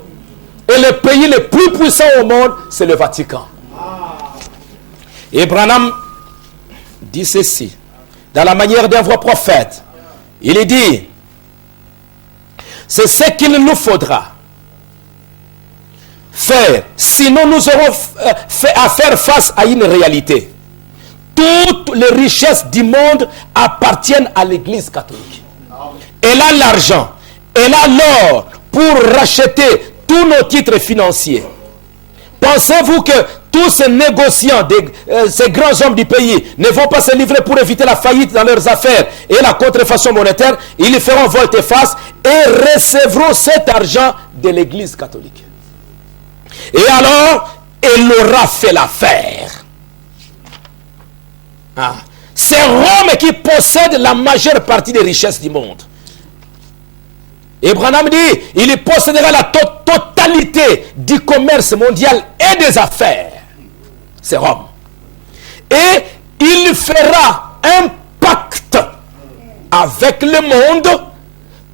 Et le pays le plus puissant au monde, c'est le Vatican. Et Branham dit ceci, dans la manière d'un vrai prophète. Il dit, c'est ce qu'il nous faudra faire, sinon nous aurons à faire face à une réalité. Toutes les richesses du monde appartiennent à l'Église catholique. Elle a l'argent, elle a l'or pour racheter tous nos titres financiers. Pensez-vous que tous ces négociants, ces grands hommes du pays, ne vont pas se livrer pour éviter la faillite dans leurs affaires et la contrefaçon monétaire? Ils feront volte-face et recevront cet argent de l'Église catholique. Et alors, elle aura fait l'affaire. C'est Rome qui possède la majeure partie des richesses du monde. Et Branham dit, il possédera la totalité du commerce mondial et des affaires. C'est Rome. Et il fera un pacte avec le monde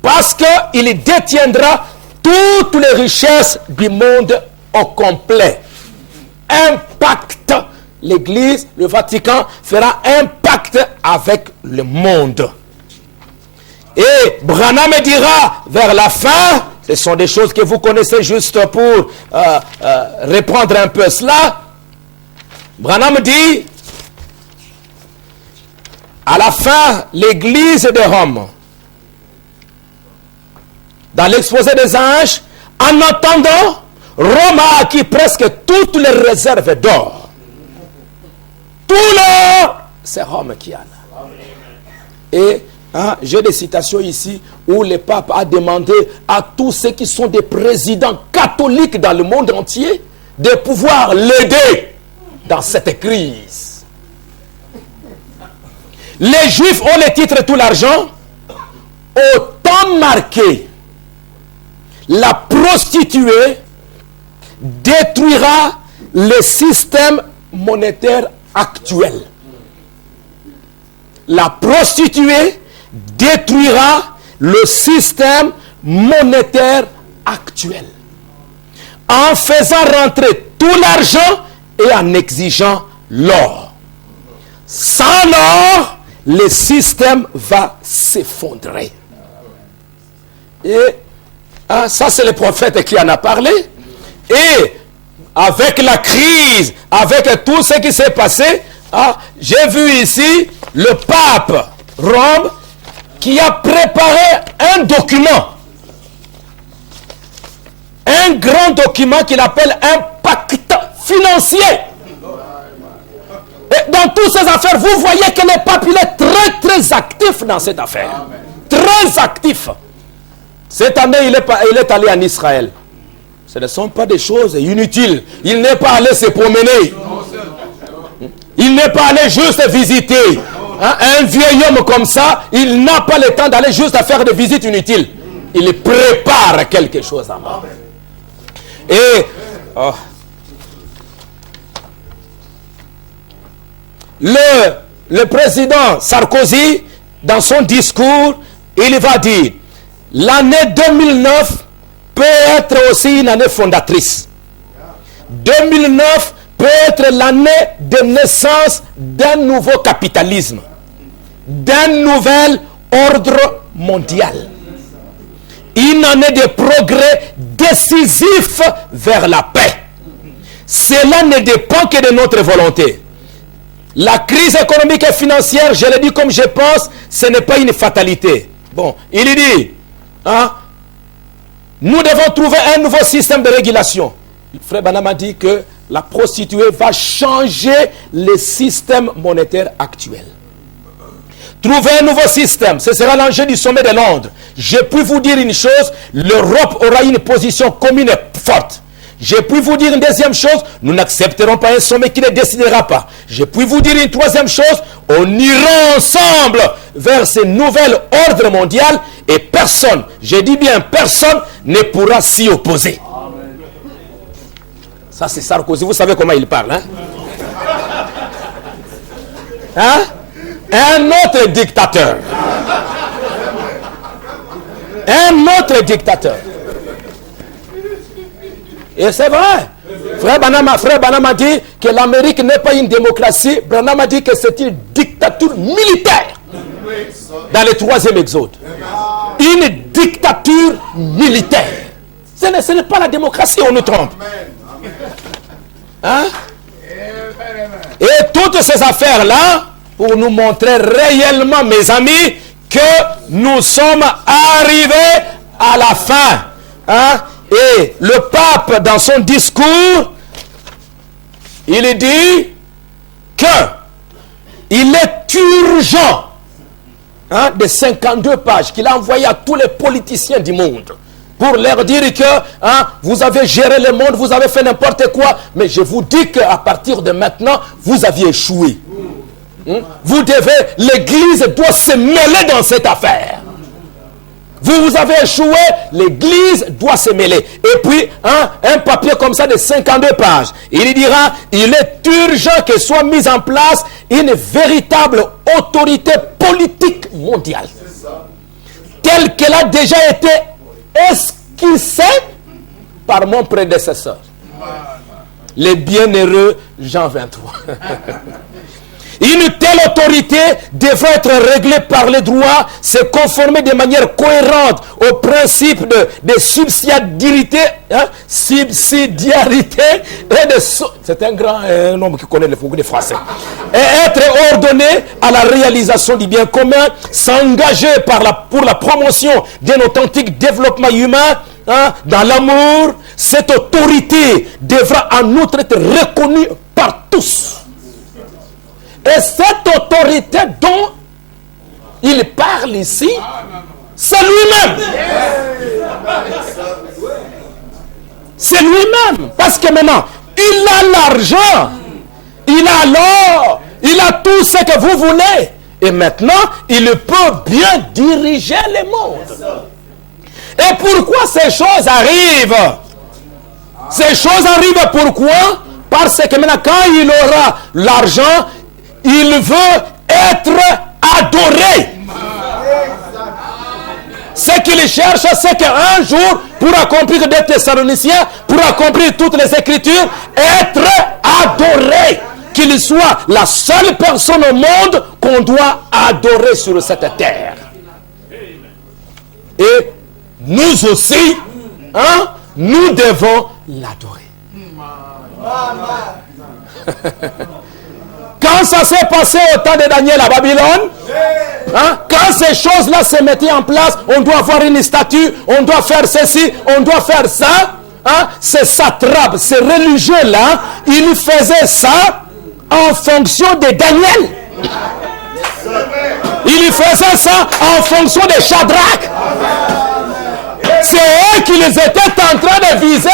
parce qu'il détiendra toutes les richesses du monde au complet. Un pacte. L'Église, le Vatican fera un pacte avec le monde. Et Branham dira vers la fin, ce sont des choses que vous connaissez juste pour reprendre un peu cela. Branham dit, à la fin, l'Église de Rome, dans l'exposé des anges, en attendant, Rome a acquis presque toutes les réserves d'or. Tout l'or, c'est Rome qui en a. Et j'ai des citations ici où le pape a demandé à tous ceux qui sont des présidents catholiques dans le monde entier de pouvoir l'aider dans cette crise. Les Juifs ont les titres et tout l'argent. Autant marqué, la prostituée détruira le système monétaire actuel. La prostituée détruira le système monétaire actuel. En faisant rentrer tout l'argent et en exigeant l'or. Sans l'or, le système va s'effondrer. Et ça, c'est le prophète qui en a parlé. Et avec la crise, avec tout ce qui s'est passé, j'ai vu ici le pape Rome qui a préparé un document. Un grand document qu'il appelle un pacte financier. Et dans toutes ces affaires, vous voyez que le pape, il est très très actif dans cette affaire. Amen. Très actif. Cette année, il est allé en Israël. Ce ne sont pas des choses inutiles. Il n'est pas allé se promener. Il n'est pas allé juste visiter. Un vieil homme comme ça, il n'a pas le temps d'aller juste à faire des visites inutiles. Il prépare quelque chose à moi. Et le président Sarkozy, dans son discours, il va dire, l'année 2009 peut être aussi une année fondatrice. 2009 peut être l'année de naissance d'un nouveau capitalisme, d'un nouvel ordre mondial. Une année de progrès décisif vers la paix. Cela ne dépend que de notre volonté. La crise économique et financière, je le dis comme je pense, ce n'est pas une fatalité. Bon, il dit, nous devons trouver un nouveau système de régulation. Frère Branham a dit que la prostituée va changer le système monétaire actuel. Trouver un nouveau système, ce sera l'enjeu du sommet de Londres. Je puis vous dire une chose, l'Europe aura une position commune forte. Je puis vous dire une deuxième chose, nous n'accepterons pas un sommet qui ne décidera pas. Je puis vous dire une troisième chose, on ira ensemble vers ce nouvel ordre mondial et personne, je dis bien personne, ne pourra s'y opposer. Ça c'est Sarkozy, vous savez comment il parle, hein? Un autre dictateur. Un autre dictateur. Et c'est vrai. Frère Branham a dit que l'Amérique n'est pas une démocratie. Branham a dit que c'est une dictature militaire. Dans le 3e exode. Une dictature militaire. Ce n'est pas la démocratie, on nous trompe. Hein? Et toutes ces affaires-là, pour nous montrer réellement, mes amis, que nous sommes arrivés à la fin. Hein? Et le pape, dans son discours, il dit que il est urgent, de 52 pages, qu'il a envoyé à tous les politiciens du monde, pour leur dire que vous avez géré le monde, vous avez fait n'importe quoi, mais je vous dis qu'à partir de maintenant, vous aviez échoué. Vous devez, l'Église doit se mêler dans cette affaire. Vous avez échoué, l'Église doit se mêler. Et puis, un papier comme ça de 52 pages, il dira, il est urgent que soit mise en place une véritable autorité politique mondiale. Telle qu'elle a déjà été esquissée par mon prédécesseur, le bienheureux Jean 23. Une telle autorité devrait être réglée par les droits, se conformer de manière cohérente au principe de subsidiarité, et c'est un grand homme qui connaît le français, et être ordonné à la réalisation du bien commun, s'engager pour la promotion d'un authentique développement humain, dans l'amour. Cette autorité devra en outre être reconnue par tous. Et cette autorité dont il parle ici, c'est lui-même. C'est lui-même. Parce que maintenant, il a l'argent, il a l'or, il a tout ce que vous voulez. Et maintenant, il peut bien diriger le monde. Et pourquoi ces choses arrivent? Ces choses arrivent pourquoi? Parce que maintenant, quand il aura l'argent, il veut être adoré. Ce qu'il cherche, c'est qu'un jour, pour accomplir des Thessaloniciens, pour accomplir toutes les Écritures, être adoré. Qu'il soit la seule personne au monde qu'on doit adorer sur cette terre. Et nous aussi, nous devons l'adorer. Quand ça s'est passé au temps de Daniel à Babylone, quand ces choses-là se mettaient en place, on doit avoir une statue, on doit faire ceci, on doit faire ça. Ces satrapes, ces religieux-là, ils faisaient ça en fonction de Daniel. Ils faisaient ça en fonction de Shadrach. C'est eux qui les étaient en train de viser.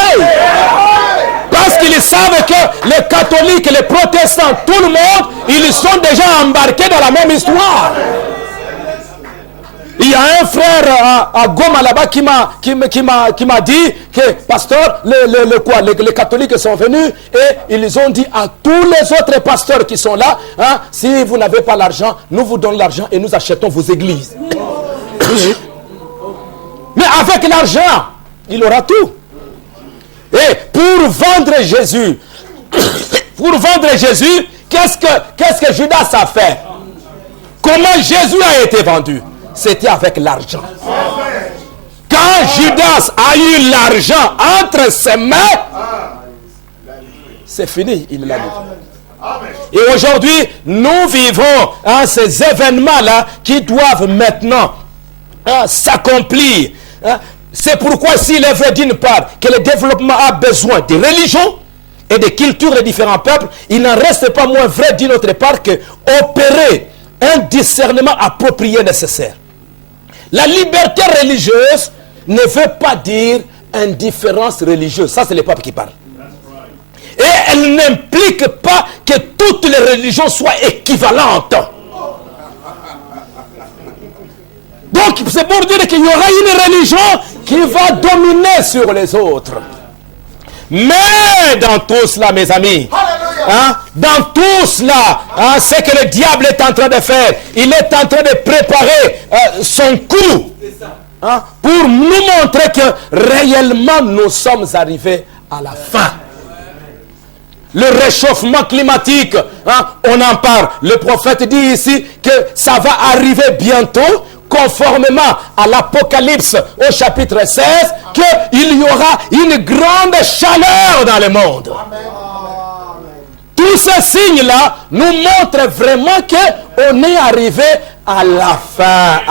Parce qu'ils savent que les catholiques, les protestants, tout le monde, ils sont déjà embarqués dans la même histoire. Il y a un frère à Goma là-bas qui m'a dit que, pasteur, les catholiques sont venus et ils ont dit à tous les autres pasteurs qui sont là, si vous n'avez pas l'argent, nous vous donnons l'argent et nous achetons vos églises. Mais avec l'argent, il aura tout. Et pour vendre Jésus, qu'est-ce que Judas a fait? Comment Jésus a été vendu? C'était avec l'argent. Quand Judas a eu l'argent entre ses mains, c'est fini, il l'a livré. Et aujourd'hui, nous vivons ces événements-là qui doivent maintenant s'accomplir. C'est pourquoi s'il est vrai d'une part que le développement a besoin de religions et de cultures de différents peuples, il n'en reste pas moins vrai d'une autre part que opérer un discernement approprié nécessaire. La liberté religieuse ne veut pas dire indifférence religieuse. Ça, c'est le pape qui parle. Et elle n'implique pas que toutes les religions soient équivalentes. Donc, c'est pour dire qu'il y aura une religion qui va dominer sur les autres. Mais dans tout cela, mes amis, dans tout cela, ce que le diable est en train de faire, il est en train de préparer son coup pour nous montrer que réellement nous sommes arrivés à la fin. Le réchauffement climatique, on en parle. Le prophète dit ici que ça va arriver bientôt, conformément à l'Apocalypse au chapitre 16, qu'il y aura une grande chaleur dans le monde. Tous ces signes-là nous montrent vraiment qu'on est arrivé à la fin,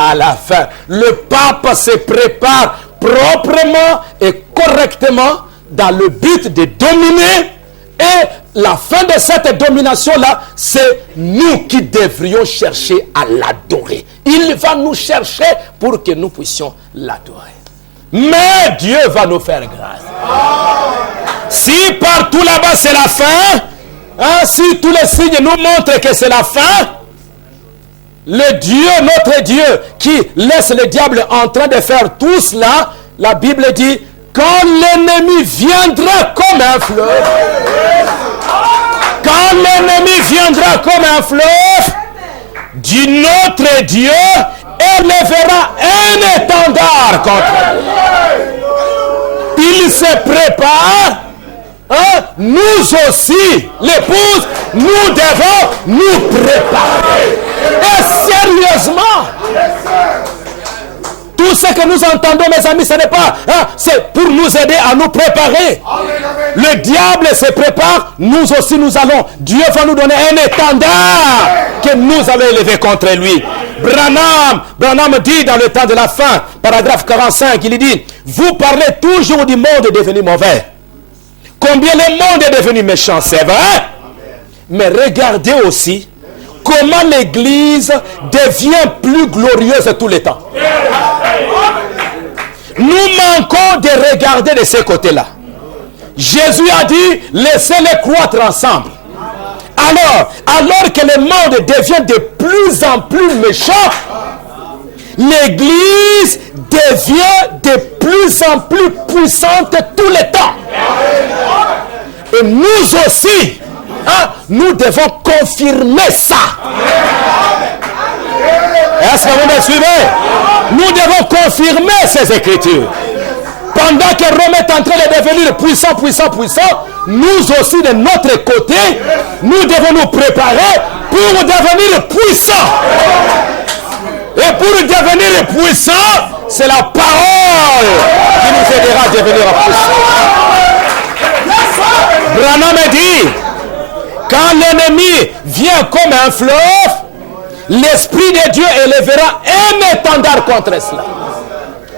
Le pape se prépare proprement et correctement dans le but de dominer. Et la fin de cette domination-là, c'est nous qui devrions chercher à l'adorer. Il va nous chercher pour que nous puissions l'adorer. Mais Dieu va nous faire grâce. Si partout là-bas c'est la fin, si tous les signes nous montrent que c'est la fin, le Dieu, notre Dieu, qui laisse le diable en train de faire tout cela, la Bible dit, quand l'ennemi viendra comme un fleuve, quand l'ennemi viendra comme un fleuve, notre Dieu élèvera un étendard contre lui. Il se prépare. Nous aussi, l'épouse, nous devons nous préparer. Et sérieusement, tout ce que nous entendons, mes amis, ce n'est pas, c'est pour nous aider à nous préparer. Le diable se prépare, nous aussi nous allons. Dieu va nous donner un étendard que nous allons élever contre lui. Branham dit dans le temps de la fin, paragraphe 45, il dit, vous parlez toujours du monde devenu mauvais. Combien le monde est devenu méchant, c'est vrai. Mais regardez aussi comment l'Église devient plus glorieuse tous les temps. Nous manquons de regarder de ce côté-là. Jésus a dit, laissez-les croître ensemble. Alors que le monde devient de plus en plus méchant, l'Église devient de plus en plus puissante tous les temps. Et nous aussi, nous devons confirmer ça. Est-ce que vous me suivez? Nous devons confirmer ces écritures. Pendant que Rome est en train de devenir puissant, nous aussi de notre côté, nous devons nous préparer pour devenir puissants. Et pour devenir puissants, c'est la parole qui nous aidera à devenir puissants. Branham dit, quand l'ennemi vient comme un fleuve, l'Esprit de Dieu élèvera un étendard contre cela.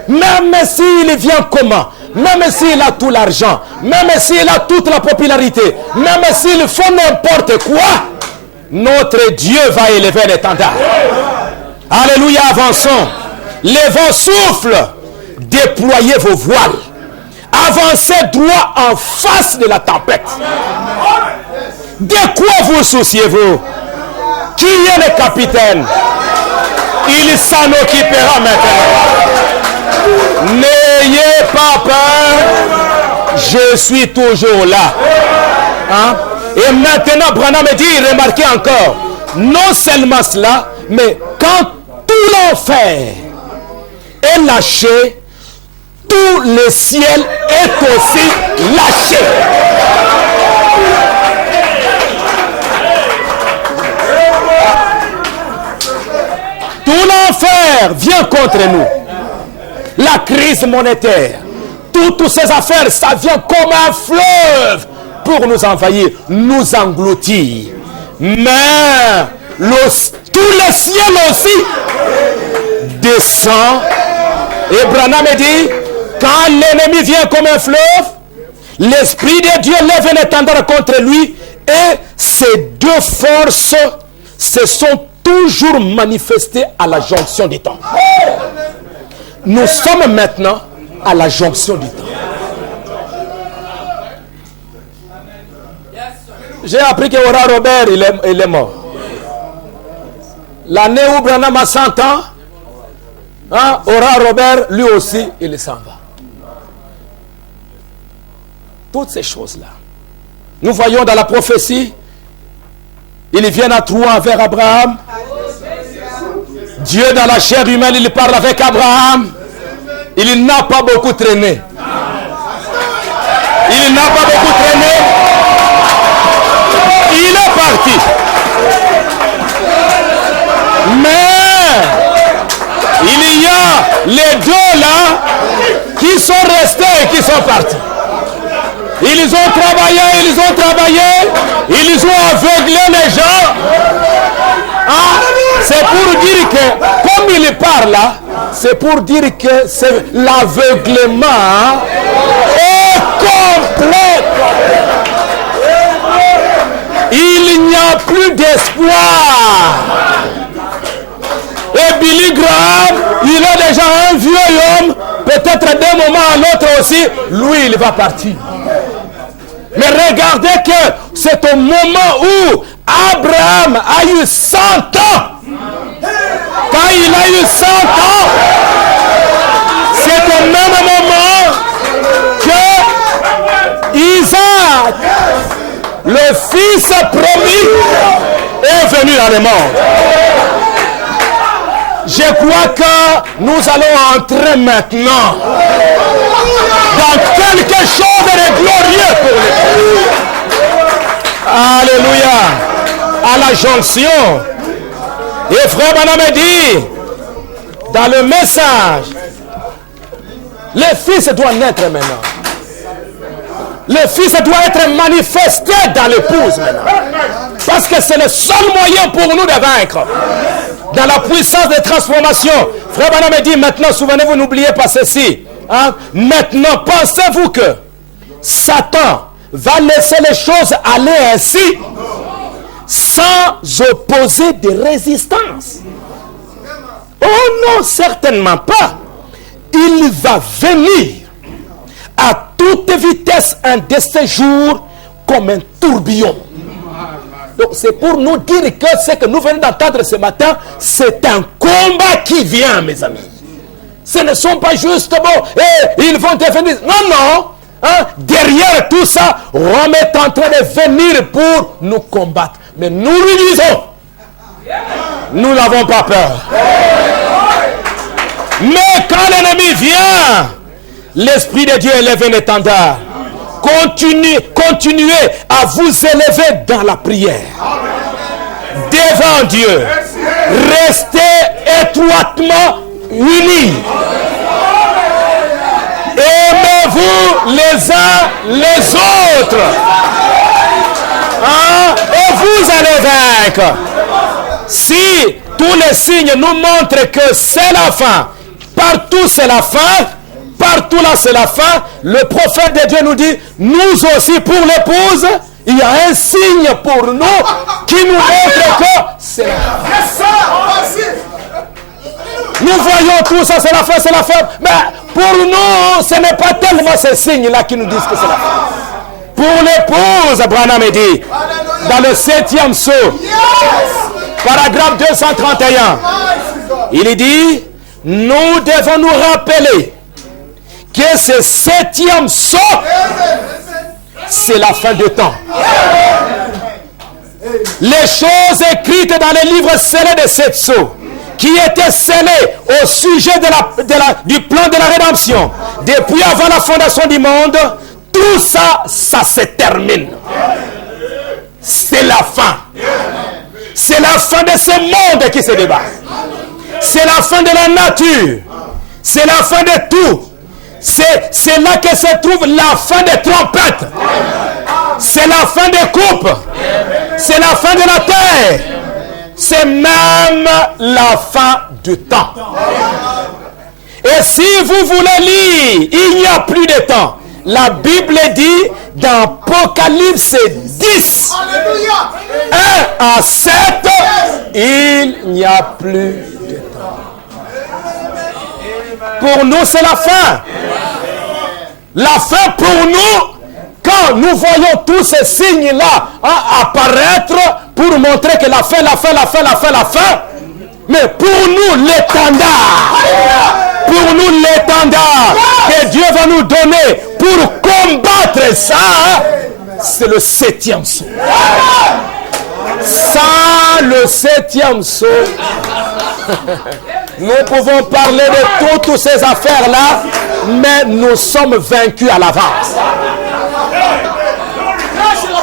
Même s'il vient comment? Même s'il a tout l'argent, même s'il a toute la popularité, même s'il faut n'importe quoi, notre Dieu va élever un étendard. Alléluia, avançons. Les vents soufflent, déployez vos voiles. Avancez droit en face de la tempête. De quoi vous souciez-vous? Qui est le capitaine? Il s'en occupera maintenant. N'ayez pas peur, je suis toujours là. Hein? Et maintenant, Branham dit, remarquez encore, non seulement cela, mais quand tout l'enfer est lâché, tout le ciel est aussi lâché. Tout l'enfer vient contre nous. La crise monétaire, toutes ces affaires, ça vient comme un fleuve pour nous envahir, nous engloutir. Mais tout le ciel aussi descend. Et Branham dit, quand l'ennemi vient comme un fleuve, l'Esprit de Dieu lève un étendard contre lui, et ces deux forces se sont toujours manifestées à la jonction du temps. Nous sommes maintenant à la jonction du temps. J'ai appris que Ora Robert, il est mort. L'année où Branham a 100 ans, hein, Ora Robert, lui aussi, il s'en va. Toutes ces choses-là. Nous voyons dans la prophétie, ils viennent à Troie vers Abraham. Dieu dans la chair humaine, il parle avec Abraham. Il n'a pas beaucoup traîné. Il n'a pas beaucoup traîné. Il est parti. Mais il y a les deux là qui sont restés et qui sont partis. Ils ont travaillé, ils ont aveuglé les gens. Ah, c'est pour dire que, comme il parle là, c'est pour dire que c'est l'aveuglement est complet. Il n'y a plus d'espoir. Et Billy Graham, il est déjà un vieux homme, peut-être d'un moment à l'autre aussi, lui il va partir. Mais regardez que c'est au moment où Abraham a eu 100 ans. Quand il a eu 100 ans, c'est au même moment que Isaac, le fils promis, est venu dans le monde. Je crois que nous allons entrer maintenant dans quelque chose de glorieux pour nous. Alléluia. À la jonction. Et frère Branham dit, dans le message, le Fils doit naître maintenant. Le Fils doit être manifesté dans l'épouse maintenant. Parce que c'est le seul moyen pour nous de vaincre. Dans la puissance de transformation. Frère Branham dit maintenant, souvenez-vous, n'oubliez pas ceci. Hein? Maintenant, pensez-vous que Satan va laisser les choses aller ainsi sans opposer de résistance? Oh non, certainement pas. Il va venir à toute vitesse un de ces jours comme un tourbillon. Donc c'est pour nous dire que ce que nous venons d'entendre ce matin, c'est un combat qui vient, mes amis. Ce ne sont pas juste, bon, ils vont devenir... Non, non. Hein? Derrière tout ça, Rome est en train de venir pour nous combattre. Mais nous lui disons, nous n'avons pas peur. Mais quand l'ennemi vient, l'Esprit de Dieu élève un étendard. Continuez à vous élever dans la prière. Devant Dieu. Restez étroitement unis. Aimez-vous les uns les autres. Et vous allez vaincre. Si tous les signes nous montrent que c'est la fin, partout c'est la fin, partout là c'est la fin, le prophète de Dieu nous dit, nous aussi pour l'épouse, il y a un signe pour nous qui nous montre que c'est la fin. Nous voyons tout ça, c'est la fin, c'est la fin. Mais pour nous, ce n'est pas tellement ces signes-là qui nous disent que c'est la fin. Pour l'épouse, Branham dit, dans le 7e psaume, paragraphe 231, il dit, nous devons nous rappeler que ce 7e psaume, c'est la fin du temps. Les choses écrites dans les livres scellés de cette psaume, qui étaient scellés au sujet du plan de la rédemption, depuis avant la fondation du monde, tout ça, ça se termine. C'est la fin. C'est la fin de ce monde qui se débat. C'est la fin de la nature. C'est la fin de tout. C'est là que se trouve la fin des trompettes. C'est la fin des coupes. C'est la fin de la terre. C'est même la fin du temps. Et si vous voulez lire, il n'y a plus de temps. La Bible dit dans Apocalypse 10, 1 à 7, il n'y a plus de temps. Pour nous, c'est la fin. La fin pour nous, quand nous voyons tous ces signes-là apparaître pour montrer que la fin. Mais pour nous, l'étendard. Pour nous, l'étendard que Dieu va nous donner pour combattre ça, c'est le 7e psaume. Sans le 7e psaume, nous pouvons parler de toutes ces affaires-là, mais nous sommes vaincus à l'avance.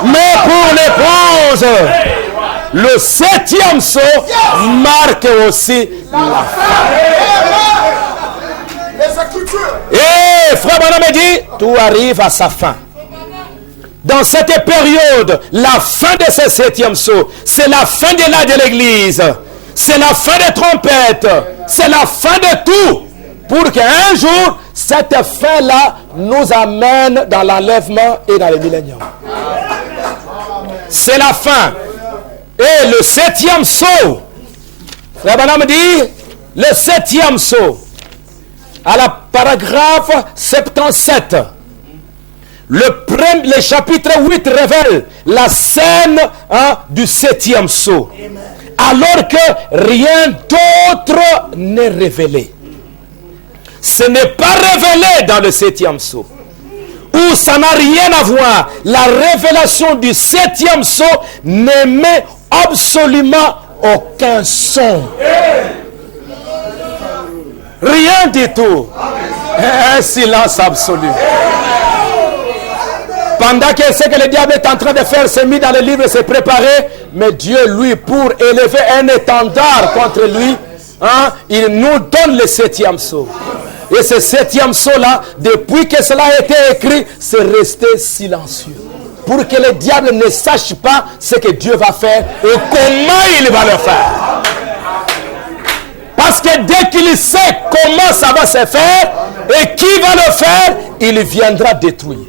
Mais pour l'épouse, le 7e psaume marque aussi la fin. Et frère Branham dit, tout arrive à sa fin. Dans cette période, la fin de ce 7e psaume, c'est la fin de l'âge de l'église. C'est la fin des trompettes. C'est la fin de tout. Pour qu'un jour, cette fin-là nous amène dans l'enlèvement et dans le millénium. C'est la fin. Et le 7e psaume, frère Branham dit, le 7e psaume, à la paragraphe 77, le chapitre 8 révèle la scène du 7e psaume. Alors que rien d'autre n'est révélé. Ce n'est pas révélé dans le 7e psaume. Où ça n'a rien à voir. La révélation du 7e psaume n'émet absolument aucun son. Rien du tout. Un silence absolu. Pendant que ce que le diable est en train de faire, s'est mis dans le livre, s'est préparé, mais Dieu, lui, pour élever un étendard contre lui, il nous donne le 7e psaume. Et ce 7e psaume-là, depuis que cela a été écrit, c'est resté silencieux. Pour que le diable ne sache pas ce que Dieu va faire et comment il va le faire. Parce que dès qu'il sait comment ça va se faire et qui va le faire, il viendra détruire.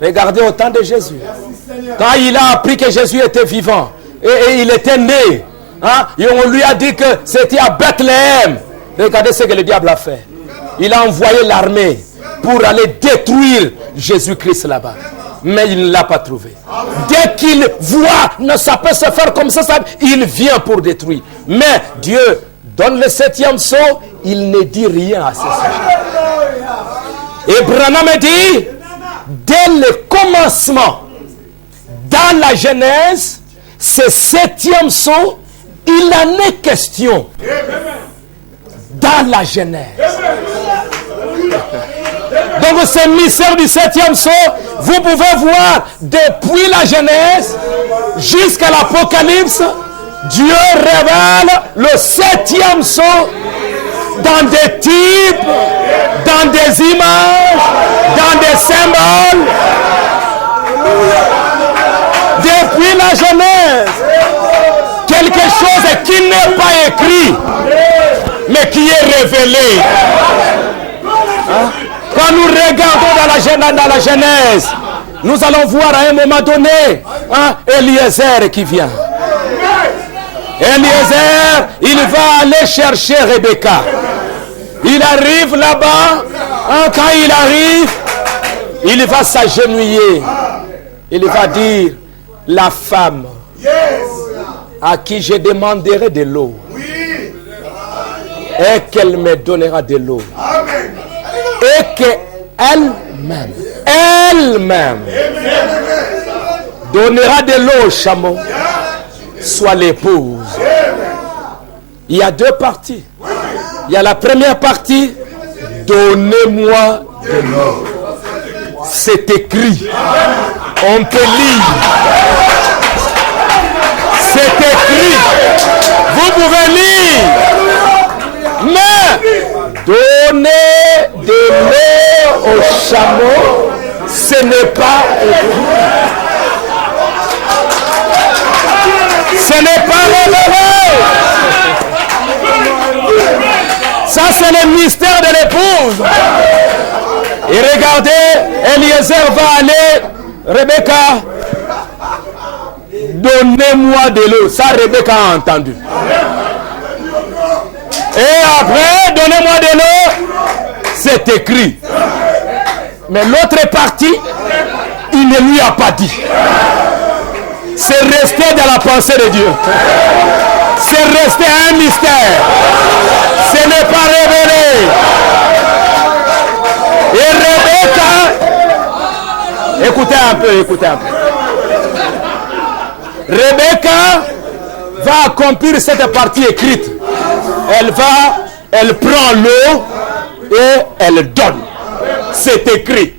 Regardez au temps de Jésus. Quand il a appris que Jésus était vivant et il était né, et on lui a dit que c'était à Bethléem. Regardez ce que le diable a fait. Il a envoyé l'armée pour aller détruire Jésus-Christ là-bas. Mais il ne l'a pas trouvé. Dès qu'il voit, ça peut se faire comme ça, il vient pour détruire. Mais Dieu donne le 7e psaume, il ne dit rien à ce sujet. Et Branham dit, dès le commencement, dans la Genèse, ce 7e psaume Il en est question dans la Genèse. Donc ce mystère du 7e sceau, vous pouvez voir depuis la Genèse jusqu'à l'Apocalypse, Dieu révèle le 7e sceau dans des types, dans des images, dans des symboles. Depuis la Genèse, quelque chose qui n'est pas écrit, mais qui est révélé. Quand nous regardons dans la Genèse, nous allons voir à un moment donné Eliezer qui vient. Eliezer, il va aller chercher Rebecca. Il arrive là-bas. Quand il arrive, il va s'agenouiller. Il va dire, la femme à qui je demanderai de l'eau, et qu'elle me donnera de l'eau, et qu'elle-même donnera de l'eau au chameau, soit l'épouse. Il y a deux parties. Il y a la première partie, donnez-moi de l'eau. C'est écrit. On peut lire. C'est écrit. Vous pouvez lire. Mais donner de l'eau au chameau, ce n'est pas écrit. Ce n'est pas révélé. Ça, c'est le mystère de l'épouse. Et regardez, Eliezer va aller, Rebecca, donnez-moi de l'eau. Ça, Rebecca a entendu. Et après, donnez-moi de l'eau, c'est écrit. Mais l'autre partie, il ne lui a pas dit. C'est resté dans la pensée de Dieu. C'est resté un mystère. Ce n'est pas révélé. Et Rebecca, écoutez un peu. Rebecca va accomplir cette partie écrite. Elle prend l'eau et elle donne. C'est écrit.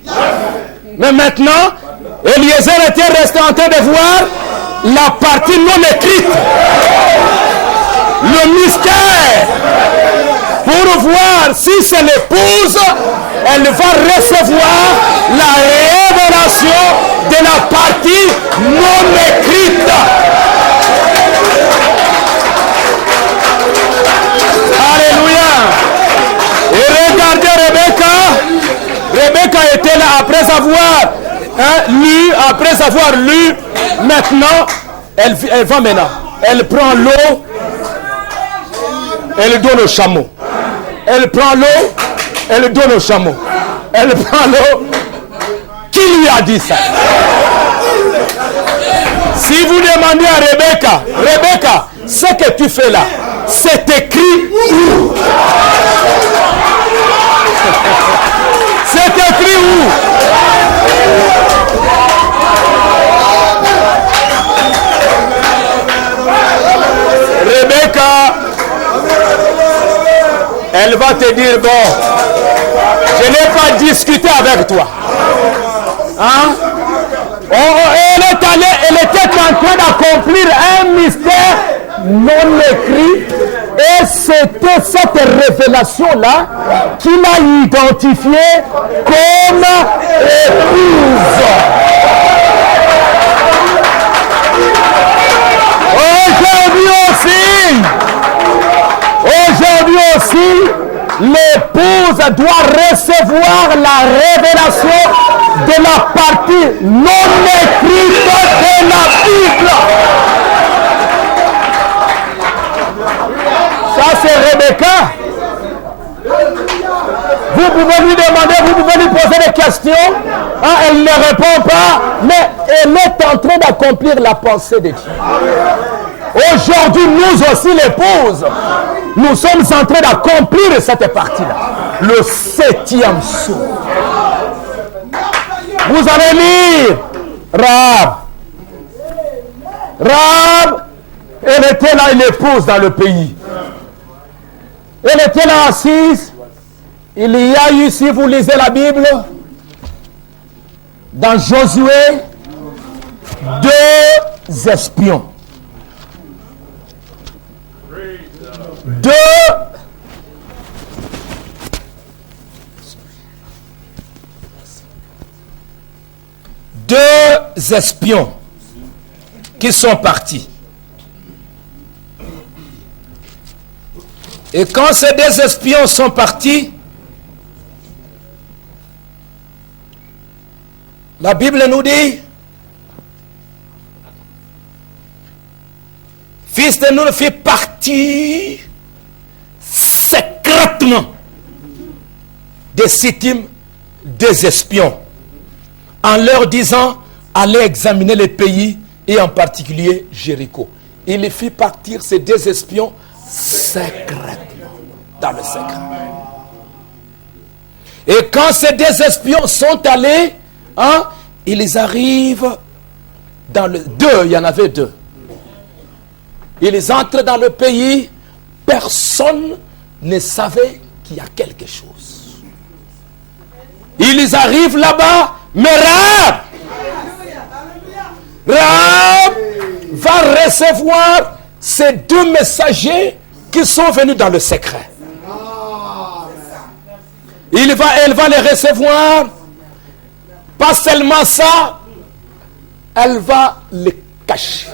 Mais maintenant, Eliezer était resté en train de voir la partie non écrite. Le mystère. Pour voir si c'est l'épouse, elle va recevoir la révélation de la partie non écrite. Alléluia. Et regardez Rebecca était là après avoir lu, maintenant, elle va maintenant. Elle prend l'eau, elle donne au chameau. Elle prend l'eau, elle donne au chameau. Elle prend l'eau. Qui lui a dit ça? Si vous demandez à Rebecca, ce que tu fais là, c'est écrit où? C'est écrit où? Rebecca, elle va te dire, bon, je n'ai pas discuté avec toi. Hein? Elle était en train d'accomplir un mystère non écrit. Et c'était cette révélation-là qu'il a identifiée comme épouse. Aujourd'hui aussi, l'épouse doit recevoir la révélation de la partie non écrite de la Bible. Ça, c'est Rebecca. Vous pouvez lui demander, vous pouvez lui poser des questions. Elle ne répond pas, mais elle est en train d'accomplir la pensée de Dieu. Aujourd'hui, nous aussi, l'épouse, nous sommes en train d'accomplir cette partie-là. Le 7e sceau. Vous allez lire Rahab. Rahab Elle était là, une épouse dans le pays. Elle était là assise. Il y a eu, si vous lisez la Bible, dans Josué, 2 espions. 2 espions qui sont partis. Et quand ces 2 espions sont partis, la Bible nous dit, fils de Nun fit partir secrètement de Sittim 2 espions, en leur disant, allez examiner les pays, et en particulier Jéricho. Il fit partir ces 2 espions secrètement, dans le secret. Et quand ces 2 espions sont allés, ils arrivent dans le... 2, il y en avait 2. Ils entrent dans le pays, personne ne savait qu'il y a quelque chose. Ils arrivent là-bas, mais Rahab va recevoir ces 2 messagers qui sont venus dans le secret. Elle va les recevoir. Pas seulement ça, elle va les cacher.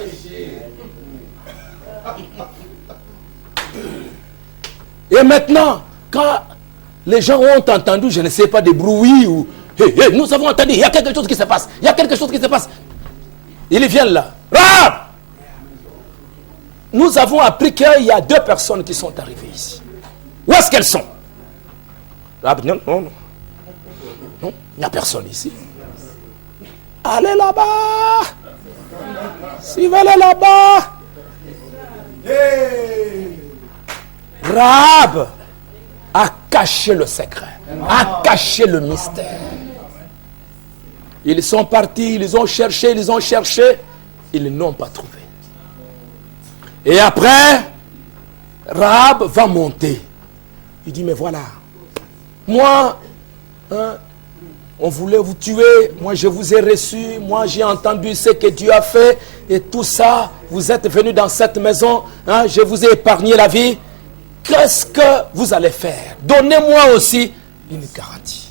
Et maintenant, quand les gens ont entendu, je ne sais pas, des bruits ou nous avons entendu, il y a quelque chose qui se passe, il y a quelque chose qui se passe. Ils viennent là. Rahab! Nous avons appris qu'il y a 2 personnes qui sont arrivées ici. Où est-ce qu'elles sont? Rahab, non, il n'y a personne ici. Allez là-bas. Suivez-les là-bas. Rahab a caché le secret, a caché le mystère. Ils sont partis, ils ont cherché, ils n'ont pas trouvé. Et après, Rahab va monter. Il dit, mais voilà, moi, on voulait vous tuer, moi je vous ai reçu, moi j'ai entendu ce que Dieu a fait, et tout ça, vous êtes venus dans cette maison, je vous ai épargné la vie. Qu'est-ce que vous allez faire? Donnez-moi aussi une garantie,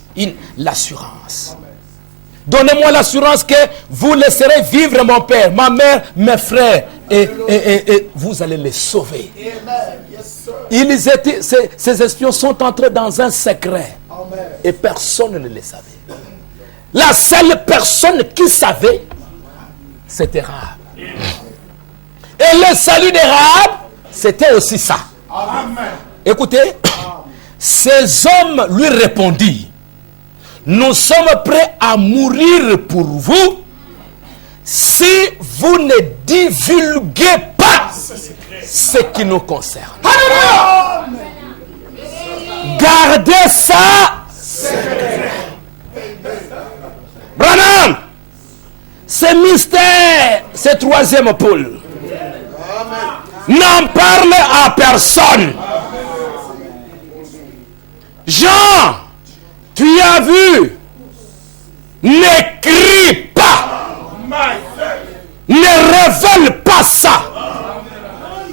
l'assurance. Donnez-moi l'assurance que vous laisserez vivre mon père, ma mère, mes frères, et vous allez les sauver. Ces espions sont entrés dans un secret, et personne ne les savait. La seule personne qui savait, c'était Rahab. Et le salut de Rahab, c'était aussi ça. Amen. Écoutez, ces hommes lui répondirent, nous sommes prêts à mourir pour vous si vous ne divulguez pas ce qui nous concerne. Amen. Gardez ça secret. Branham, ce mystère, ce 3e pôle, n'en parle à personne. Jean, tu as vu, n'écris pas, ne révèle pas ça.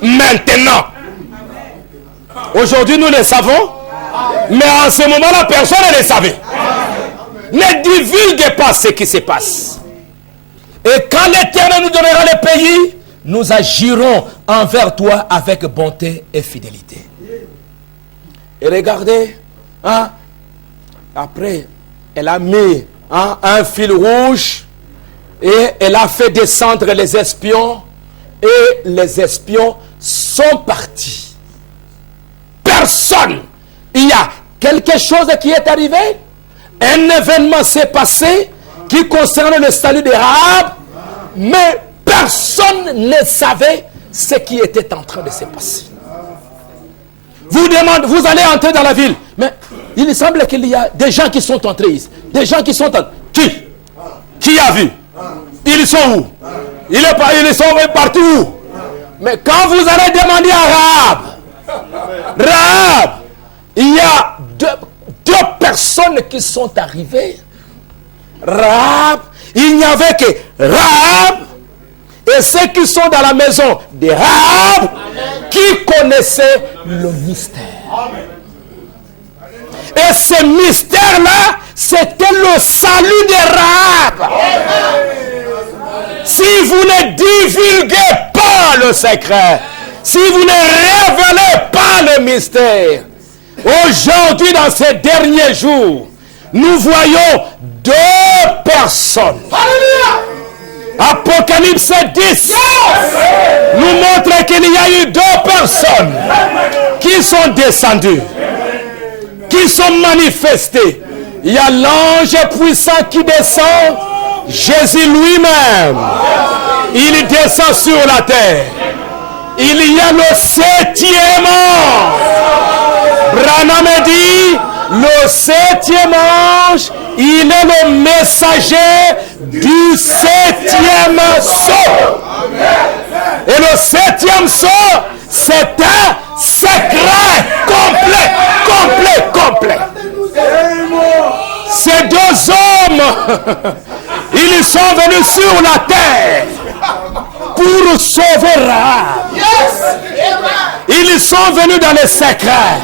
Maintenant, aujourd'hui nous le savons, mais en ce moment-là, personne ne le savait. Ne divulguez pas ce qui se passe. Et quand l'Éternel nous donnera le pays, nous agirons envers toi avec bonté et fidélité. Et regardez, après, elle a mis un fil rouge et elle a fait descendre les espions et les espions sont partis. Personne. Il y a quelque chose qui est arrivé. Un événement s'est passé qui concerne le salut de Rahab, mais personne ne savait ce qui était en train de se passer. Vous demandez, vous allez entrer dans la ville, mais il semble qu'il y a des gens qui sont entrés ici. Des gens qui sont entrés. Qui a vu? Ils sont où? Ils sont partout où? Mais quand vous allez demander à Rahab, il y a deux personnes qui sont arrivées. Rahab, il n'y avait que Rahab et ceux qui sont dans la maison de Rahab qui connaissaient le mystère. Et ce mystère-là, c'était le salut de Rahab. Si vous ne divulguez pas le secret, si vous ne révélez pas le mystère, aujourd'hui, dans ces derniers jours, nous voyons deux personnes. Apocalypse 10 nous montre qu'il y a eu deux personnes qui sont descendues, qui sont manifestées. Il y a l'ange puissant qui descend, Jésus lui-même. Il descend sur la terre. Il y a le septième ange. Branham dit, le septième ange, il est le messager du septième sceau. Et le septième sceau, c'est un secret complet. Ces deux hommes, ils sont venus sur la terre pour sauver Rahab. Ils sont venus dans les secrets,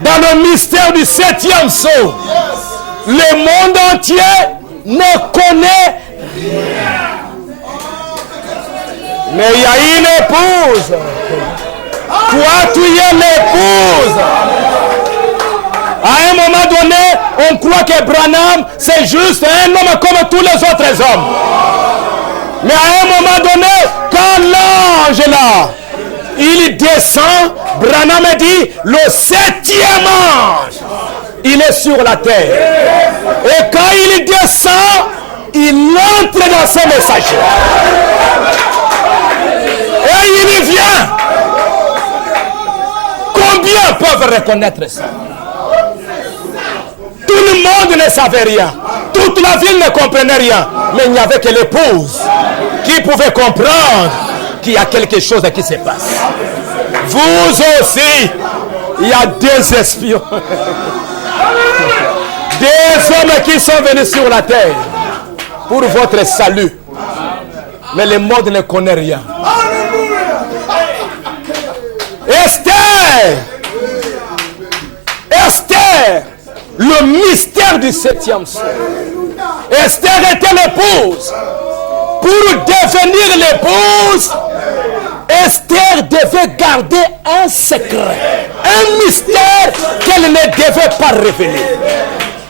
dans le mystère du septième sceau. Le monde entier ne connaît rien. Mais il y a une épouse. Toi, tu es l'épouse. À un moment donné, on croit que Branham, c'est juste un homme comme tous les autres hommes. Mais à un moment donné, quand l'ange est là, il descend, Branham dit, le septième ange, il est sur la terre. Et quand il descend, il entre dans ses messagers. Et il y vient. Combien peuvent reconnaître ça? Tout le monde ne savait rien. Toute la ville ne comprenait rien. Mais il n'y avait que l'épouse qui pouvait comprendre qu'il y a quelque chose qui se passe. Vous aussi, il y a deux espions. Des hommes qui sont venus sur la terre pour votre salut. Mais le monde ne connaît rien. Esther, le mystère du septième sceau. Esther était l'épouse. Pour devenir l'épouse, Esther devait garder un secret, un mystère qu'elle ne devait pas révéler.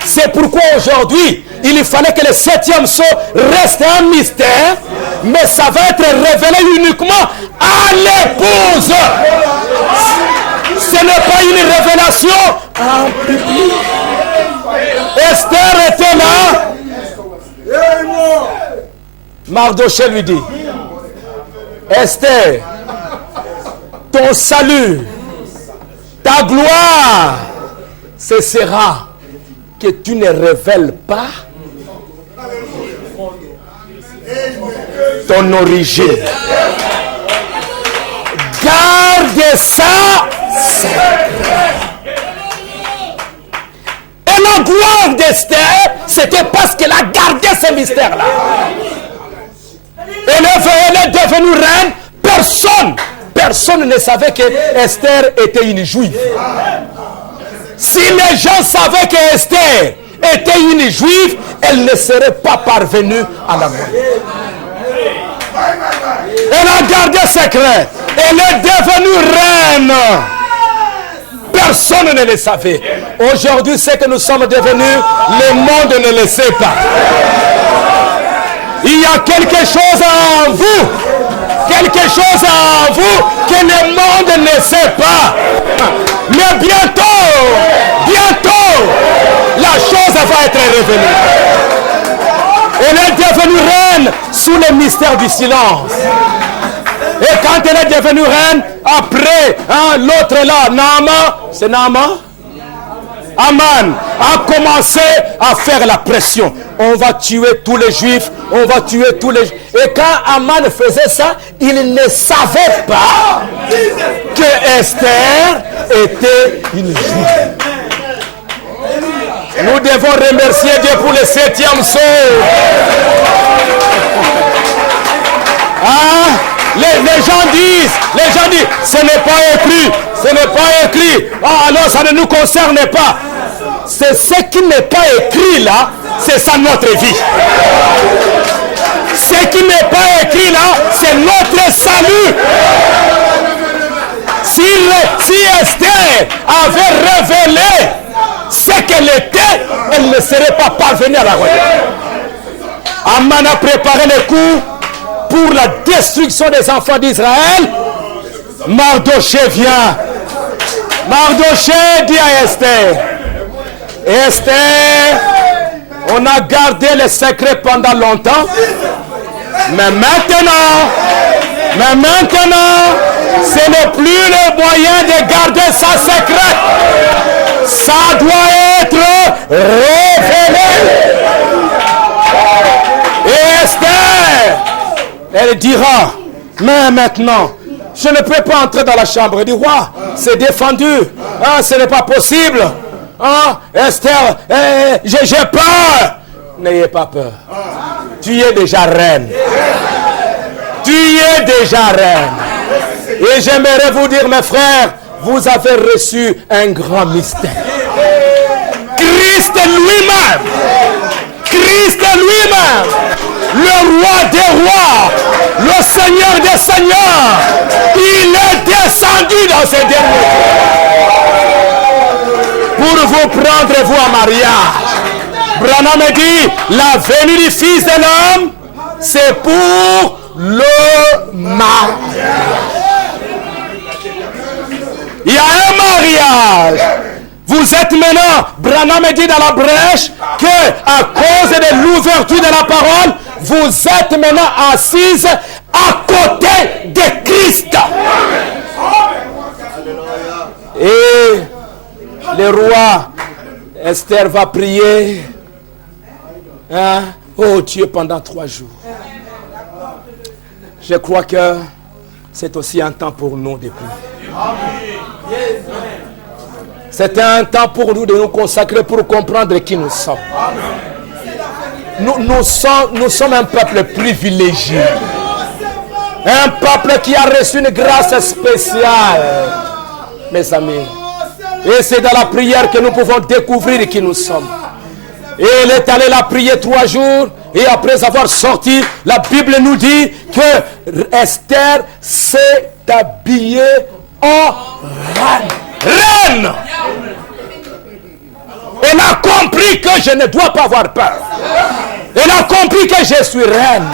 C'est pourquoi aujourd'hui, il fallait que le septième sceau reste un mystère, mais ça va être révélé uniquement à l'épouse. Ce n'est pas une révélation en public. Esther était là. Mardochée lui dit, Esther, ton salut, ta gloire, ce sera que tu ne révèles pas ton origine. Garde ça secret. Et la gloire d'Esther, c'était parce qu'elle a gardé ce mystère-là. Elle est devenue reine. Personne ne savait que Esther était une juive. Si les gens savaient que Esther était une juive, elle ne serait pas parvenue à la mort. Elle a gardé secret. Elle est devenue reine. Personne ne le savait. Aujourd'hui, ce que nous sommes devenus, le monde ne le sait pas. Il y a quelque chose en vous. Quelque chose en vous que le monde ne sait pas. Mais bientôt, la chose va être révélée. Elle est devenue reine sous le mystère du silence. Et quand elle est devenue reine, après, l'autre est là, Naaman, c'est Naaman? Aman a commencé à faire la pression. On va tuer tous les juifs On va tuer tous les... Et quand Aman faisait ça, il ne savait pas que Esther était une juive. Nous devons remercier Dieu pour le 7e saut. Les gens disent, ce n'est pas écrit, alors ça ne nous concerne pas. C'est ce qui n'est pas écrit là, c'est ça notre vie. Ce qui n'est pas écrit là, c'est notre salut. Si Esther avait révélé ce qu'elle était, elle ne serait pas parvenue à la royauté. Aman a préparé le coup pour la destruction des enfants d'Israël. Mardoché vient. Mardoché dit à Esther, Esther, on a gardé le secret pendant longtemps, mais maintenant, ce n'est plus le moyen de garder ça secret. Ça doit être révélé. Et Esther, elle dira, mais maintenant, je ne peux pas entrer dans la chambre du roi. C'est défendu. Ce n'est pas possible. Esther, j'ai peur. N'ayez pas peur. Tu es déjà reine. Et j'aimerais vous dire, mes frères, vous avez reçu un grand mystère. Christ lui-même, le roi des rois, le Seigneur des seigneurs, il est descendu dans ces derniers pour vous prendre, vous, en mariage. Branham dit, la venue du Fils de l'homme, c'est pour le mariage. Il y a un mariage. Vous êtes maintenant, Branham dit dans la brèche, que à cause de l'ouverture de la parole, vous êtes maintenant assise à côté de Christ. Et le roi Esther va prier. Oh Dieu, pendant 3 jours. Je crois que c'est aussi un temps pour nous de prier. C'est un temps pour nous de nous consacrer pour comprendre qui nous sommes. Nous sommes un peuple privilégié. Un peuple qui a reçu une grâce spéciale. Mes amis. Et c'est dans la prière que nous pouvons découvrir qui nous sommes. Et elle est allée la prier 3 jours. Et après avoir sorti, la Bible nous dit que Esther s'est habillée en reine. Elle a compris que je ne dois pas avoir peur. Elle a compris que je suis reine.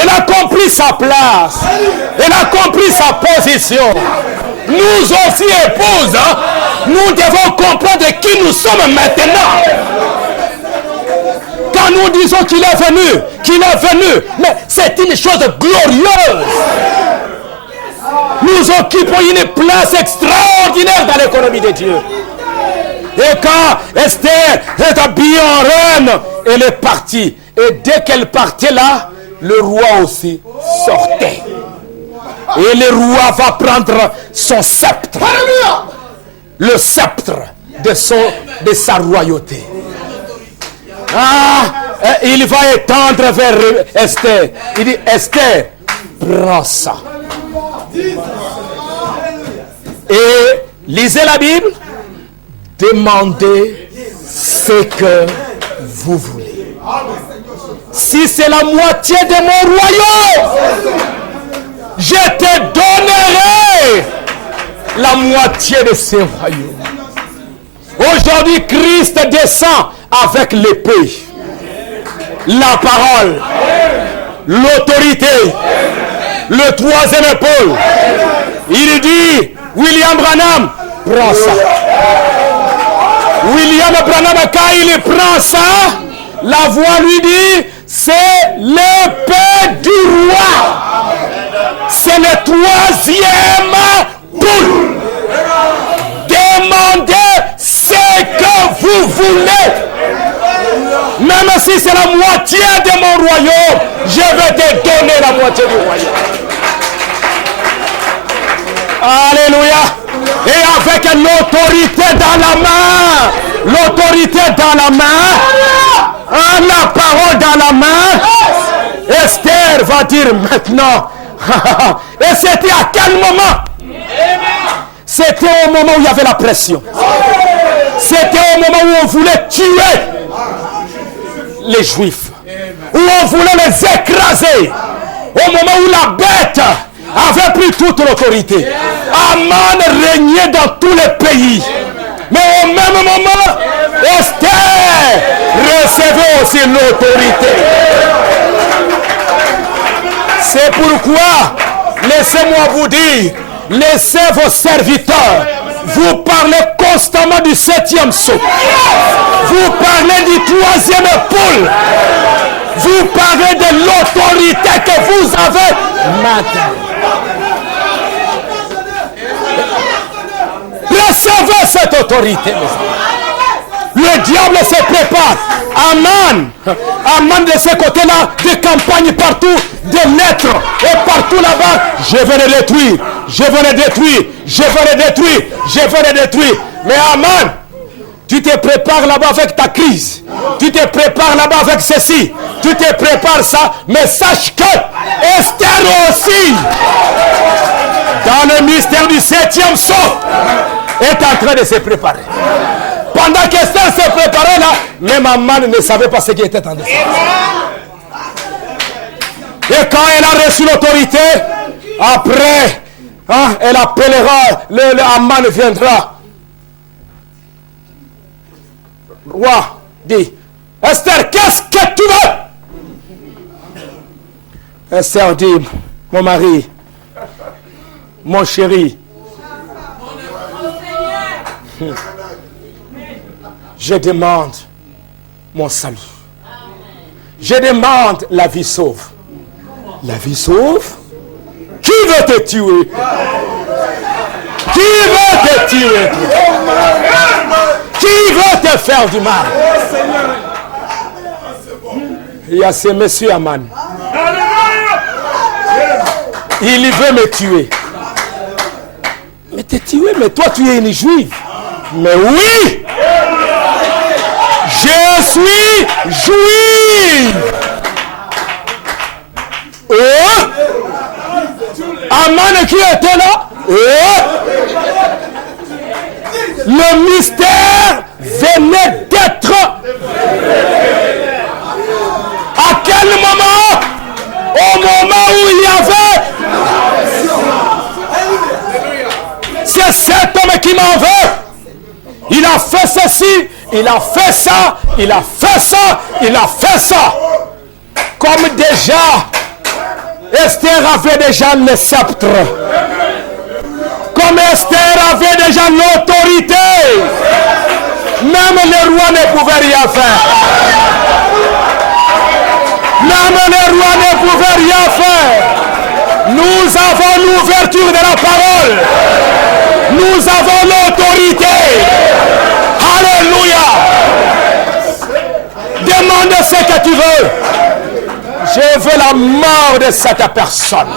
Elle a compris sa place. Elle a compris sa position. Nous aussi, épouses, nous devons comprendre qui nous sommes maintenant. Quand nous disons qu'il est venu, mais c'est une chose glorieuse. Nous occupons une place extraordinaire dans l'économie de Dieu. Et quand Esther est habillée en reine, elle est partie. Et dès qu'elle partait là, le roi aussi sortait. Et le roi va prendre son sceptre. Le sceptre de sa royauté. Il va étendre vers Esther. Il dit, Esther, prends ça. Et lisez la Bible. Demandez ce que vous voulez. Si c'est la moitié de mon royaume, je te donnerai la moitié de ce royaume. Aujourd'hui, Christ descend avec l'épée, la parole, l'autorité, le 3e épaule. Il dit, William Branham, prends ça. William Branham, quand il prend ça, la voix lui dit, c'est l'épée du roi. C'est le 3e poule. Demandez ce que vous voulez. Même si c'est la moitié de mon royaume, je vais te donner la moitié du royaume. Alléluia. Et avec l'autorité dans la main, l'autorité dans la main, la parole dans la main, Esther va dire maintenant. Et c'était à quel moment? C'était au moment où il y avait la pression. C'était au moment où on voulait tuer les Juifs. Où on voulait les écraser. Au moment où la bête avait pris toute l'autorité. Aman régnait dans tous les pays. Mais au même moment, Esther recevait aussi l'autorité. C'est pourquoi, laissez-moi vous dire, laissez vos serviteurs vous parler constamment du 7e sceau. Vous parlez du 3e épaule. Vous parlez de l'autorité que vous avez maintenant. Recevez cette autorité, mes amis. Le diable se prépare. Aman de ce côté-là, des campagnes partout, des lettres, et partout là-bas, je vais les détruire, je vais les détruire, je vais les détruire, je vais les détruire. Mais Aman, tu te prépares là-bas avec ta crise, tu te prépares là-bas avec ceci, tu te prépares ça, mais sache que Esther aussi, dans le mystère du 7e sceau, est en train de se préparer. Pendant qu'Esther se préparait là, même Aman ne savait pas ce qui était en dessous. Et quand elle a reçu l'autorité, après, elle appellera, le Aman viendra. Roi dit, Esther, qu'est-ce que tu veux? Esther dit, mon mari, mon chéri, je demande mon salut. Je demande la vie sauve. La vie sauve? Qui veut te tuer? Qui veut te tuer? Qui veut te faire du mal? Il y a ce monsieur Aman. Il veut me tuer. Mais te tuer, mais toi tu es une juive. Mais oui! Je suis juif. Aman qui était là. Le mystère venait d'être. À quel moment? Au moment où il y avait. C'est cet homme qui m'en veut. Il a fait ceci, il a fait ça, il a fait ça, il a fait ça. Comme déjà, Esther avait déjà le sceptre. Comme Esther avait déjà l'autorité. Même le roi ne pouvait rien faire. Même le roi ne pouvait rien faire. Nous avons l'ouverture de la parole. Nous avons l'autorité. Alléluia. Demande ce que tu veux. Je veux la mort de cette personne.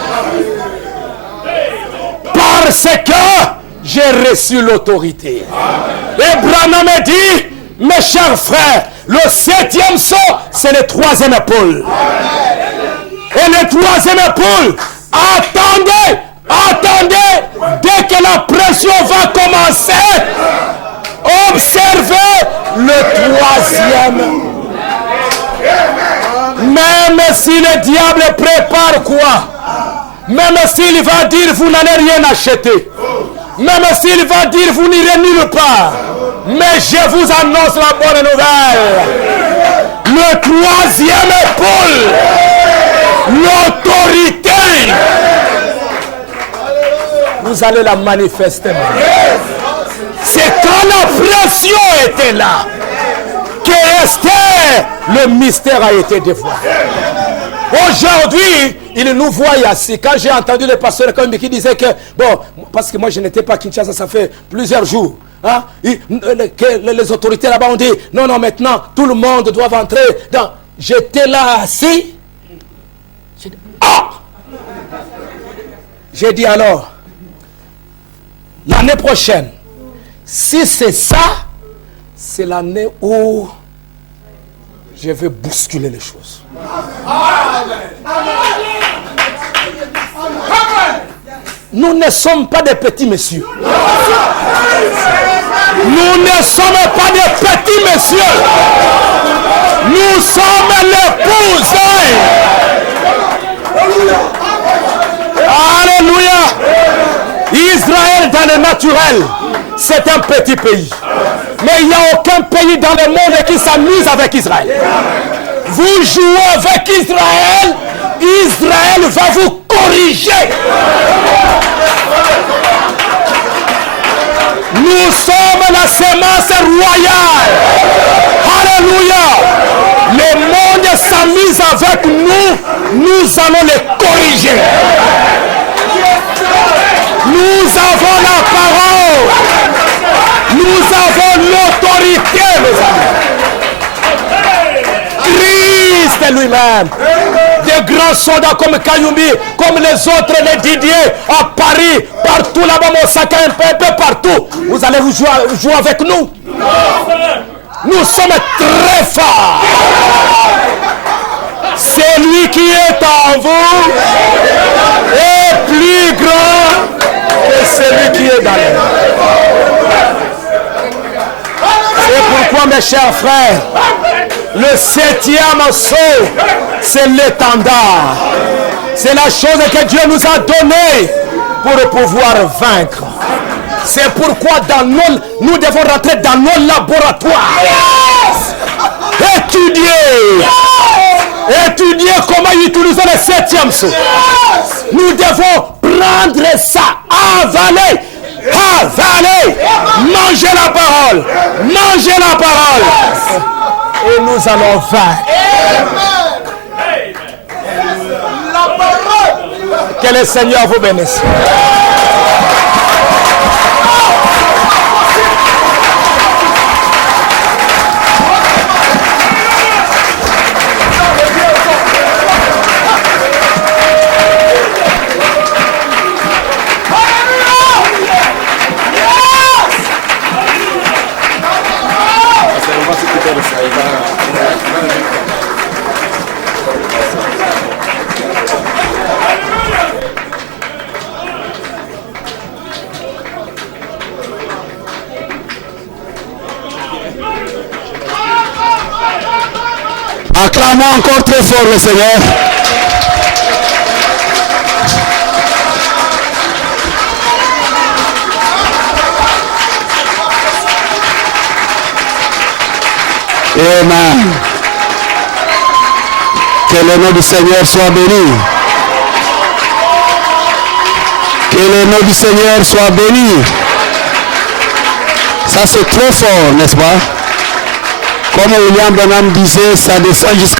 Parce que j'ai reçu l'autorité. Et Branham me dit, mes chers frères, le 7e sceau, c'est le 3e épaule. Et le 3e épaule, attendez, dès que la pression va commencer, observez le 3e. Même si le diable prépare quoi? Même s'il va dire vous n'allez rien acheter. Même s'il va dire vous n'irez nulle part. Mais je vous annonce la bonne nouvelle. Le 3e épaule. L'autorité. Vous allez la manifester. C'est quand la pression était là que Esther, le mystère a été dévoilé. Aujourd'hui, il nous voit ici. Quand j'ai entendu le pasteur qui disait que, bon, parce que moi je n'étais pas à Kinshasa, ça fait plusieurs jours. hein, les autorités là-bas ont dit, non, maintenant, tout le monde doit entrer dans... J'étais là assis. J'ai dit, J'ai dit alors, l'année prochaine, si c'est ça, c'est l'année où je vais bousculer les choses. Nous ne sommes pas des petits messieurs. Nous ne sommes pas des petits messieurs. Nous sommes l'épouse. Alléluia. Israël dans le naturel, c'est un petit pays. Mais il n'y a aucun pays dans le monde qui s'amuse avec Israël. Vous jouez avec Israël, Israël va vous corriger. Nous sommes la sémence royale. Alléluia. Le monde s'amuse avec nous, nous allons les corriger. Nous avons la parole. Nous avons l'autorité, mes amis. Christ lui-même. Des grands soldats comme Kayumbi, comme les autres, les Didier, à Paris, partout là-bas, Mosaka, un peu partout. Vous allez vous jouer avec nous. Nous sommes très forts. Celui qui est en vous est plus grand que celui qui est dans le monde. C'est pourquoi, mes chers frères, le 7e saut, c'est l'étendard. C'est la chose que Dieu nous a donnée pour pouvoir vaincre. C'est pourquoi nous devons rentrer dans nos laboratoires. Étudier comment utiliser le 7e saut. Nous devons prendre ça, avaler, manger la parole, et nous allons vaincre. Que le Seigneur vous bénisse. Acclamons encore très fort le Seigneur. Amen. Que le nom du Seigneur soit béni. Que le nom du Seigneur soit béni. Ça c'est trop fort, n'est-ce pas? Comme William Branham disait, ça descend jusqu'à